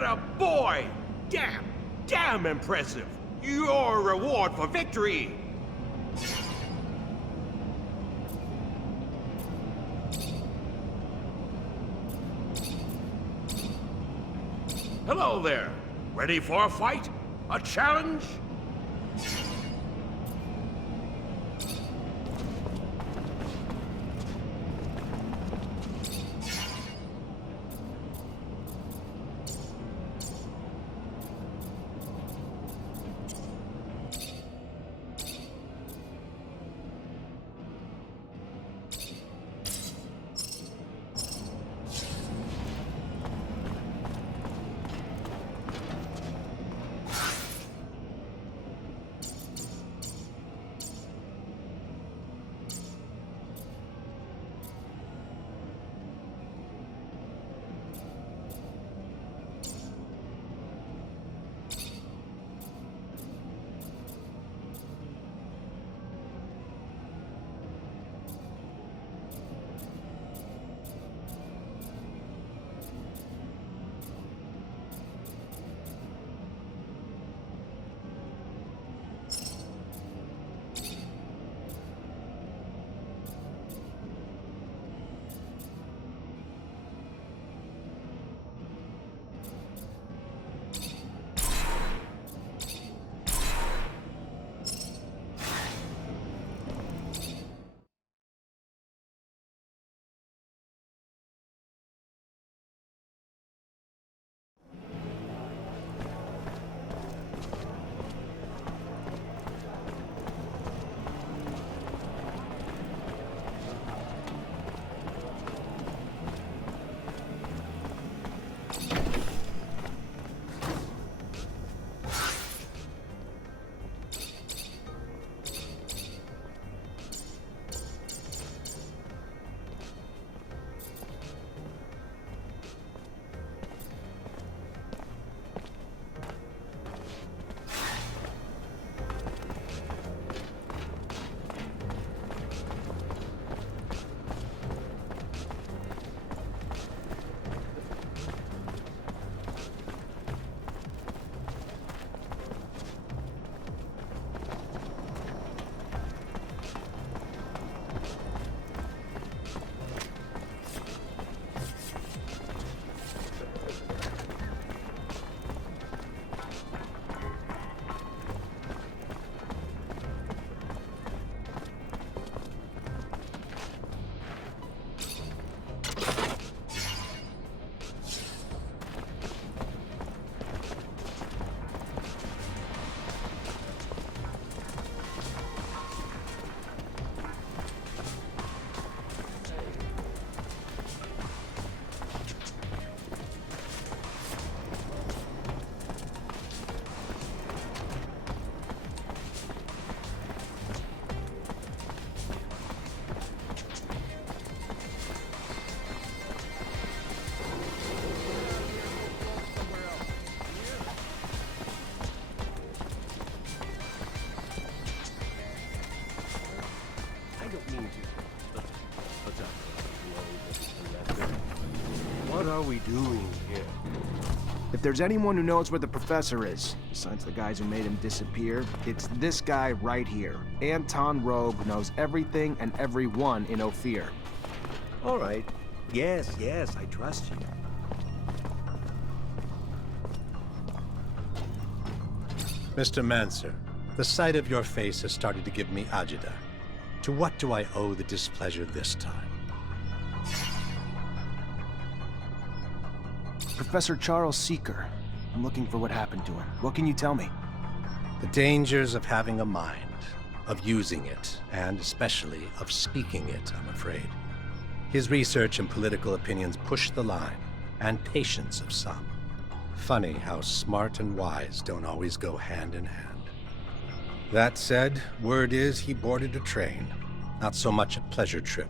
Atta boy! Damn impressive! Your reward for victory! Hello there. Ready for a fight? A challenge? What are we doing here? If there's anyone who knows where the professor is, besides the guys who made him disappear, it's this guy right here. Anton Rogue knows everything and everyone in Ophir. All right. Yes, I trust you. Mr. Mancer, the sight of your face has started to give me agita. To what do I owe the displeasure this time? Professor Charles Seeker. I'm looking for what happened to him. What can you tell me? The dangers of having a mind, of using it, and especially of speaking it, I'm afraid. His research and political opinions push the line, and patience of some. Funny how smart and wise don't always go hand in hand. That said, word is he boarded a train. Not so much a pleasure trip.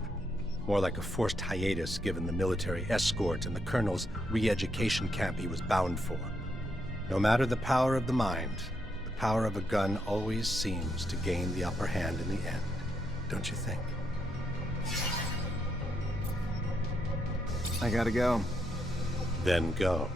More like a forced hiatus given the military escort and the colonel's re-education camp he was bound for. No matter the power of the mind, the power of a gun always seems to gain the upper hand in the end, don't you think? I gotta go. Then go.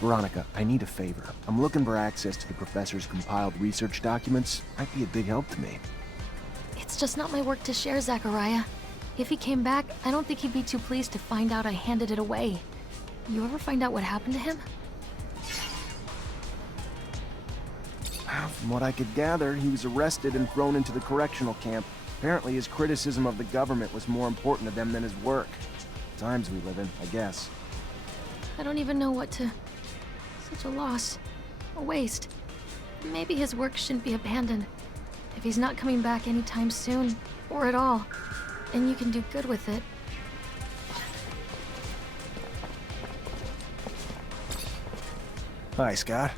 Veronica, I need a favor. I'm looking for access to the professor's compiled research documents. Might be a big help to me. It's just not my work to share, Zachariah. If he came back, I don't think he'd be too pleased to find out I handed it away. You ever find out what happened to him? From what I could gather, he was arrested and thrown into the correctional camp. Apparently his criticism of the government was more important to them than his work. Times we live in, I guess. I don't even know what to... Such a loss. A waste. Maybe his work shouldn't be abandoned. If he's not coming back anytime soon, or at all, then you can do good with it. Hi, Scott.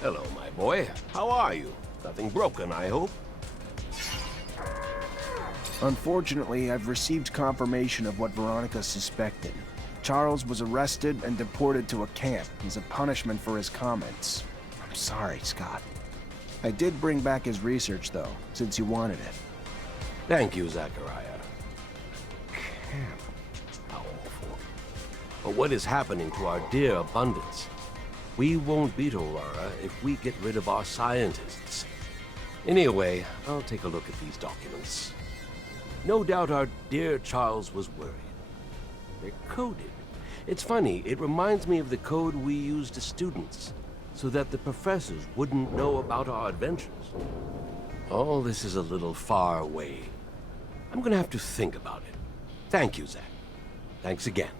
Hello, my boy. How are you? Nothing broken, I hope? Unfortunately, I've received confirmation of what Veronica suspected. Charles was arrested and deported to a camp as a punishment for his comments. I'm sorry, Scott. I did bring back his research, though, since you wanted it. Thank you, Zachariah. Camp. How awful. But what is happening to our dear abundance? We won't beat Aurora if we get rid of our scientists. Anyway, I'll take a look at these documents. No doubt our dear Charles was worried. They're coded. It's funny, it reminds me of the code we used as students, so that the professors wouldn't know about our adventures. All this is a little far away. I'm gonna have to think about it. Thank you, Zach. Thanks again.